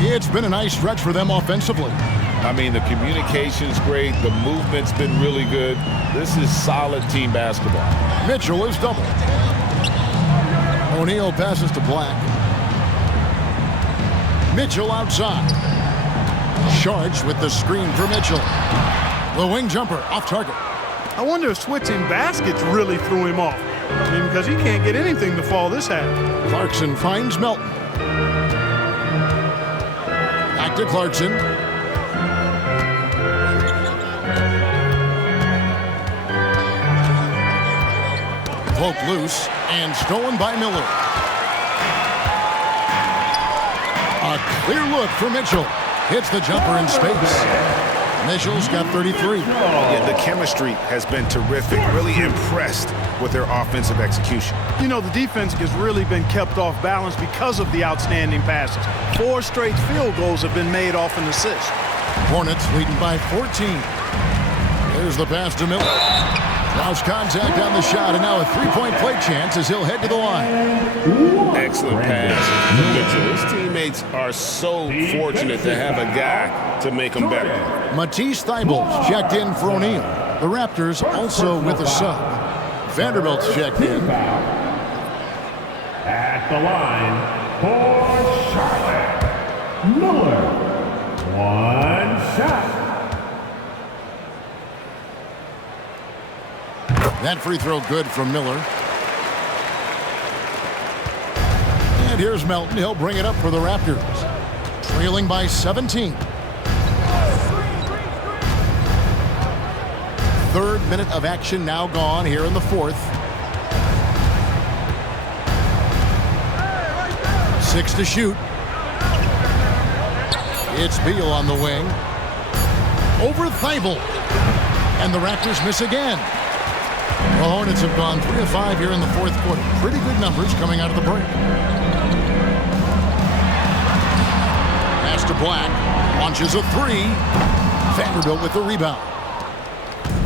It's been a nice stretch for them offensively. I mean, the communication's great. The movement's been really good. This is solid team basketball. Mitchell is doubled. O'Neal passes to Black. Mitchell outside. Charged with the screen for Mitchell. The wing jumper off target. I wonder if switching baskets really threw him off. I mean, because he can't get anything to fall this half. Clarkson finds Melton. Back to Clarkson. Poke loose and stolen by Miller. A clear look for Mitchell. Hits the jumper in space. Mitchell's got 33. Yeah, the chemistry has been terrific. Really impressed with their offensive execution. You know, the defense has really been kept off balance because of the outstanding passes. 4 straight field goals have been made off an assist. Hornets leading by 14. There's the pass to Miller. Lost contact on the shot, and now a 3-point play chance as he'll head to the line. Excellent pass from Mitchell. His teammates are so fortunate to have a guy to make them better. Matisse Thybulle's checked in for O'Neal. The Raptors also with a sub. Vanderbilt's checked in. At the line for Charlotte, Miller. 1 shot. That free throw good from Miller. And here's Melton. He'll bring it up for the Raptors. Trailing by 17. Third minute of action now gone here in the fourth. 6 to shoot. It's Beal on the wing. Over Thybulle. And the Raptors miss again. The Hornets have gone 3 of 5 here in the fourth quarter. Pretty good numbers coming out of the break. Pass to Black. Launches a 3. Vanderbilt with the rebound.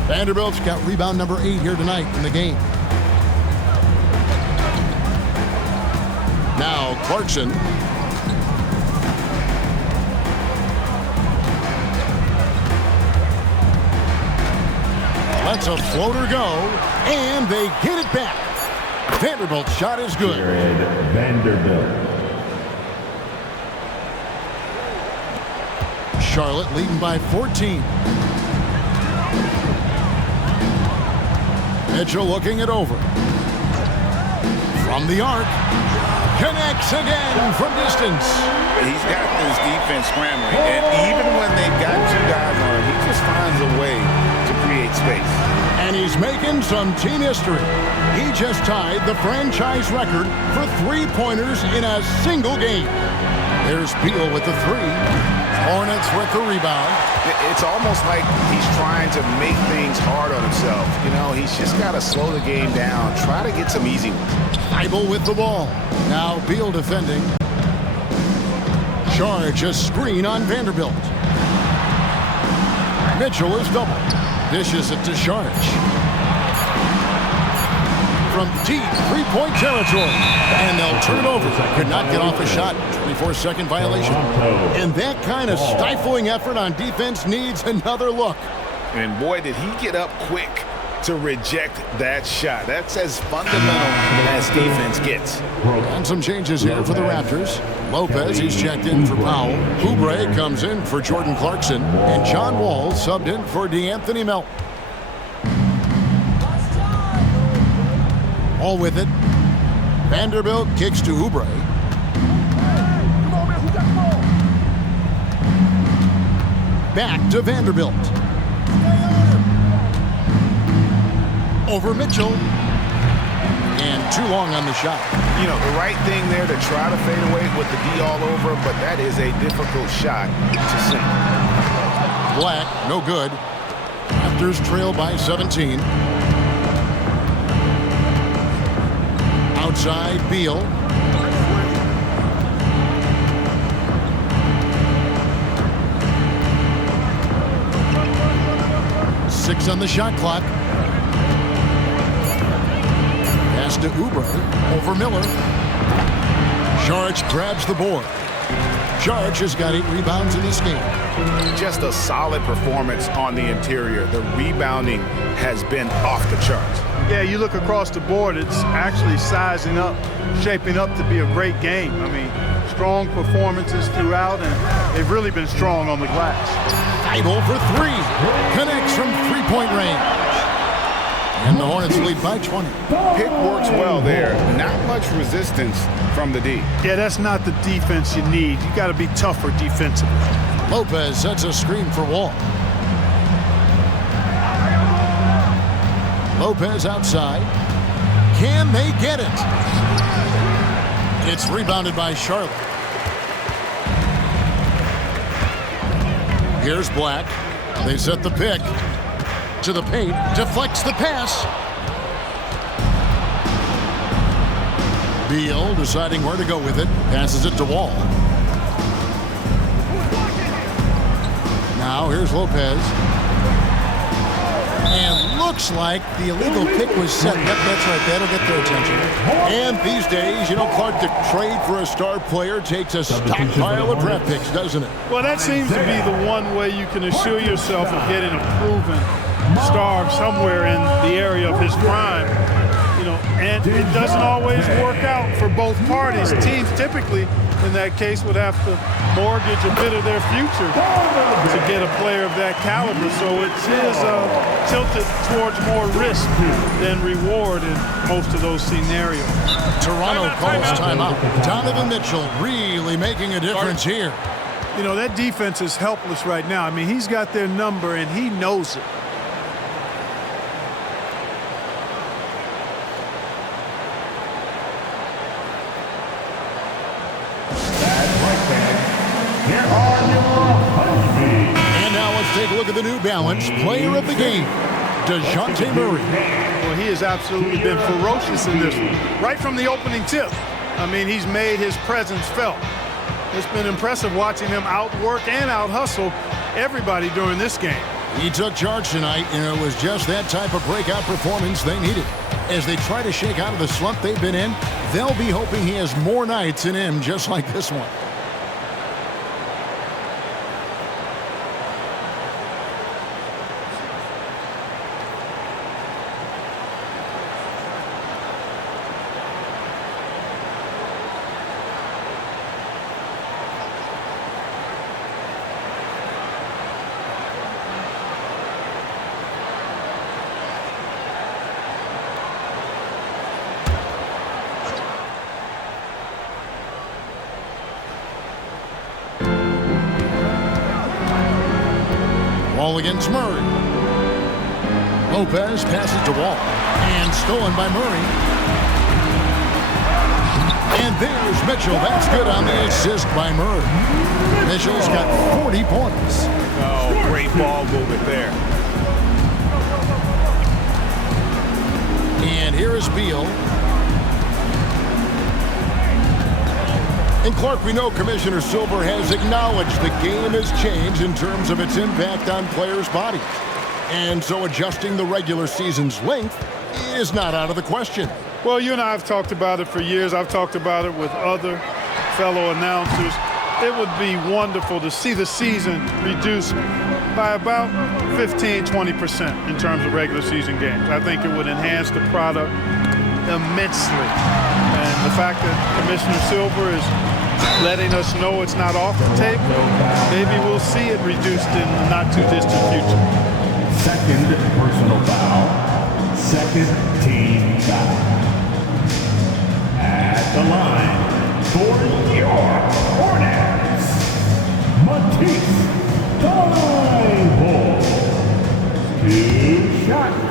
Vanderbilt's got rebound number 8 here tonight in the game. Now Clarkson. Lets a floater go, and they get it back. Vanderbilt's shot is good. Vanderbilt. Charlotte leading by 14. Mitchell looking it over. From the arc. Connects again from distance. He's got this defense scrambling, and even when they've got 2 guys on him, he just finds a way to create space. And he's making some team history. He just tied the franchise record for 3-pointers in a single game. There's Beal with the 3. Hornets with the rebound. It's almost like he's trying to make things hard on himself. You know, he's just got to slow the game down, try to get some easy ones. Thybulle with the ball. Now Beal defending. Charge a screen on Vanderbilt. Mitchell is double. Dishes it to Charge. From deep 3-point territory. And they'll turn it over. Could not get off a shot. 24-second violation. And that kind of stifling effort on defense needs another look. And boy, did he get up quick to reject that shot. That's as fundamental as defense gets. And some changes here for the Raptors. Lopez, he's checked in for Powell. Oubre comes in for Jordan Clarkson. And John Wall subbed in for DeAnthony Melton. All with it. Vanderbilt kicks to Oubre. Back to Vanderbilt. Over Mitchell. And too long on the shot. You know, the right thing there to try to fade away with the D all over, but that is a difficult shot to sink. Black, no good. Raptors trail by 17. Outside, Beal. 6 on the shot clock. Pass to Oubre over Miller. Saric grabs the board. Saric has got 8 rebounds in this game. Just a solid performance on the interior. The rebounding has been off the charts. Yeah, you look across the board, it's actually sizing up, shaping up to be a great game. I mean, strong performances throughout, and they've really been strong on the glass. Idle for 3. Connects from three-point range. And the Hornets lead by 20. Pick works well there. Not much resistance from the D. Yeah, that's not the defense you need. You got to be tougher defensively. Lopez sets a screen for Wall. Lopez outside. Can they get it? It's rebounded by Charlotte. Here's Black. They set the pick. To the paint. Deflects the pass. Beal deciding where to go with it. Passes it to Wall. Now here's Lopez. And looks like the illegal pick was set. Yep, that's right. That'll get their attention. And these days, you know, Clark, to trade for a star player takes a stockpile of draft picks, doesn't it? Well, that seems to be the one way you can assure yourself of getting a proven star somewhere in the area of his prime. You know, and it doesn't always work out for both parties. Teams typically, in that case, would have to mortgage a bit of their future to get a player of that caliber. So it is tilted towards more risk than reward in most of those scenarios. Toronto calls timeout. Donovan Mitchell really making a difference here. You know, that defense is helpless right now. I mean, he's got their number, and he knows it. And now let's take a look at the New Balance player of the game, DeJounte Murray. Well, he has absolutely been ferocious in this one, right from the opening tip. I mean, he's made his presence felt. It's been impressive watching him outwork and out-hustle everybody during this game. He took charge tonight, and it was just that type of breakout performance they needed. As they try to shake out of the slump they've been in, they'll be hoping he has more nights in him just like this one. Wall against Murray. Lopez passes to Wall. And stolen by Murray. And there's Mitchell. That's good on the assist by Murray. Mitchell's got 40 points. Oh, great ball movement there. And here is Beal. And Clark, we know Commissioner Silver has acknowledged the game has changed in terms of its impact on players' bodies. And so adjusting the regular season's length is not out of the question. Well, you and I have talked about it for years. I've talked about it with other fellow announcers. It would be wonderful to see the season reduced by about 15-20% in terms of regular season games. I think it would enhance the product immensely. And the fact that Commissioner Silver is letting us know it's not off the table, maybe we'll see it reduced in the not-too-distant future. Second personal foul. Second team foul. At the line for your Hornets, Matisse Thybulle. 2 shots.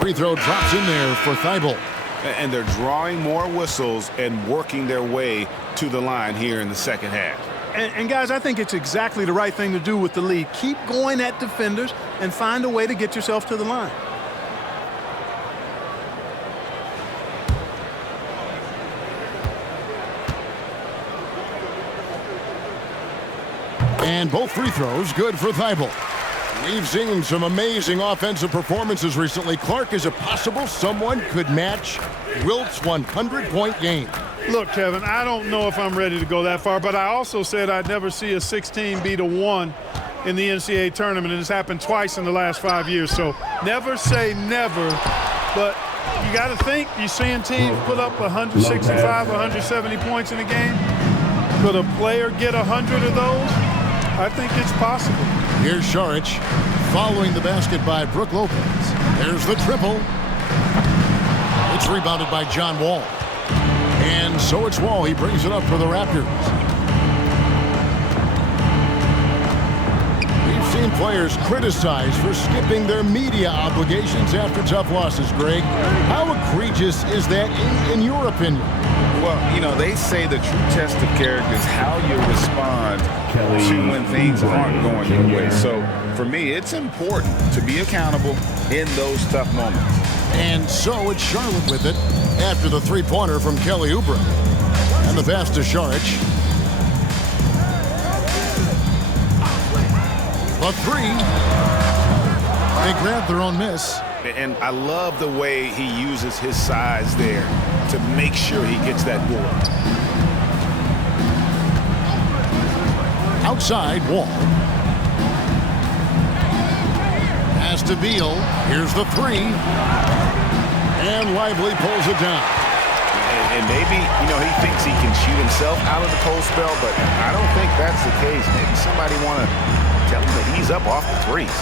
Free throw drops in there for Thybulle. And they're drawing more whistles and working their way to the line here in the second half. And guys, I think it's exactly the right thing to do with the lead. Keep going at defenders and find a way to get yourself to the line. And both free throws good for Thibault. We've seen some amazing offensive performances recently. Clark, is it possible someone could match Wilt's 100-point game? Look, Kevin, I don't know if I'm ready to go that far, but I also said I'd never see a 16 beat a 1 in the NCAA tournament, and it's happened twice in the last 5 years. So never say never, but you got to think, you're seeing teams put up 165, 170 points in a game. Could a player get 100 of those? I think it's possible. Here's Saric following the basket by Brook Lopez. There's the triple. It's rebounded by John Wall. And so it's Wall. He brings it up for the Raptors. We've seen players criticized for skipping their media obligations after tough losses, Greg. How egregious is that in your opinion? Well, you know, they say the true test of character is how you respond to when things aren't going your way. So, for me, it's important to be accountable in those tough moments. And so it's Charlotte with it after the three-pointer from Kelly Oubre. And the pass to Saric. A three. They grab their own miss. And I love the way he uses his size there to make sure he gets that board. Outside, Wall. Pass to Beal. Here's the three. And Lively pulls it down. And maybe, you know, he thinks he can shoot himself out of the cold spell, but I don't think that's the case. Maybe somebody want to tell him that he's up off the threes.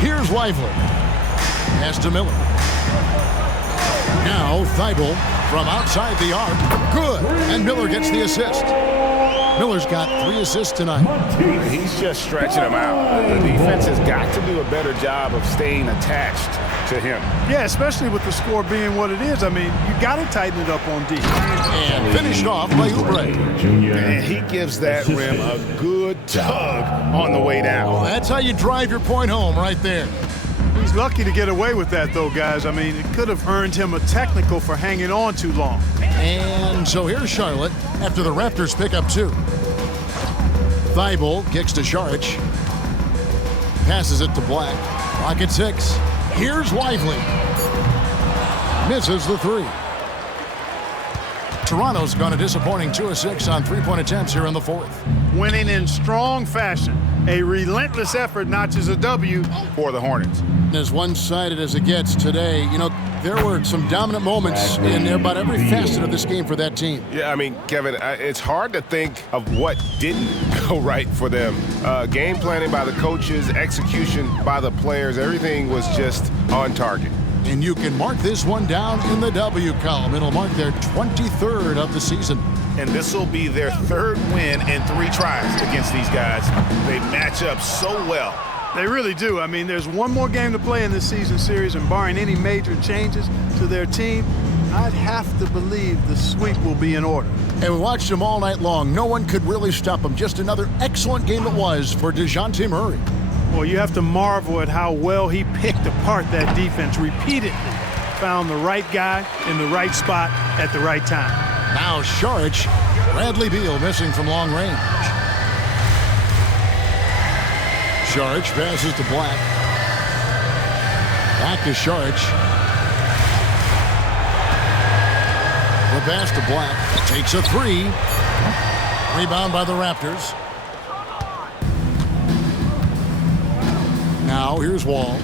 Here's Lively. Pass to Miller. Now Thibault from outside the arc. Good. And Miller gets the assist. Miller's got 3 assists tonight. He's just stretching him out. The defense has got to do a better job of staying attached to him. Yeah, especially with the score being what it is. I mean, you got to tighten it up on defense. And finished off by Oubre. And he gives that rim a good tug on the way down. Well, that's how you drive your point home right there. He's lucky to get away with that, though, guys. I mean, it could have earned him a technical for hanging on too long. And so here's Charlotte after the Raptors pick up 2. Thibault kicks to Saric. Passes it to Black. Clock at 6. Here's Lively. Misses the 3. Toronto's gone a disappointing 2 of 6 on 3-point attempts here in the 4th. Winning in strong fashion. A relentless effort notches a W for the Hornets. As one-sided as it gets today, you know, there were some dominant moments in about every facet of this game for that team. Yeah, I mean, Kevin, it's hard to think of what didn't go right for them. Game planning by the coaches, execution by the players, everything was just on target. And you can mark this one down in the W column. It'll mark their 23rd of the season. And this will be their 3rd win in 3 tries against these guys. They match up so well. They really do. I mean, there's one more game to play in this season series, and barring any major changes to their team, I'd have to believe the sweep will be in order. And we watched them all night long. No one could really stop them. Just another excellent game it was for DeJounte Murray. Well, you have to marvel at how well he picked apart that defense repeatedly. Found the right guy in the right spot at the right time. Now Saric, Bradley Beal missing from long range. Saric passes to Black. Back to Saric. The pass to Black. Takes a 3. Rebound by the Raptors. Now here's Wall.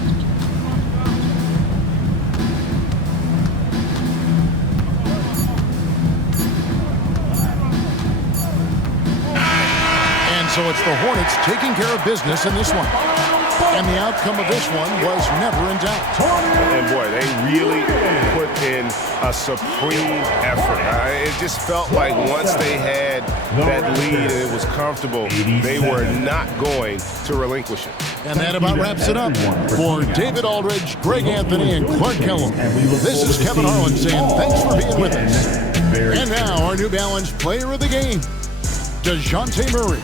So it's the Hornets taking care of business in this one. And the outcome of this one was never in doubt. And boy, they really put in a supreme effort. It just felt like once they had that lead and it was comfortable, they were not going to relinquish it. And that about wraps it up. For David Aldridge, Greg Anthony, and Clark Kellum, this is Kevin Harlan saying thanks for being with us. And now our New Balance player of the game, DeJounte Murray.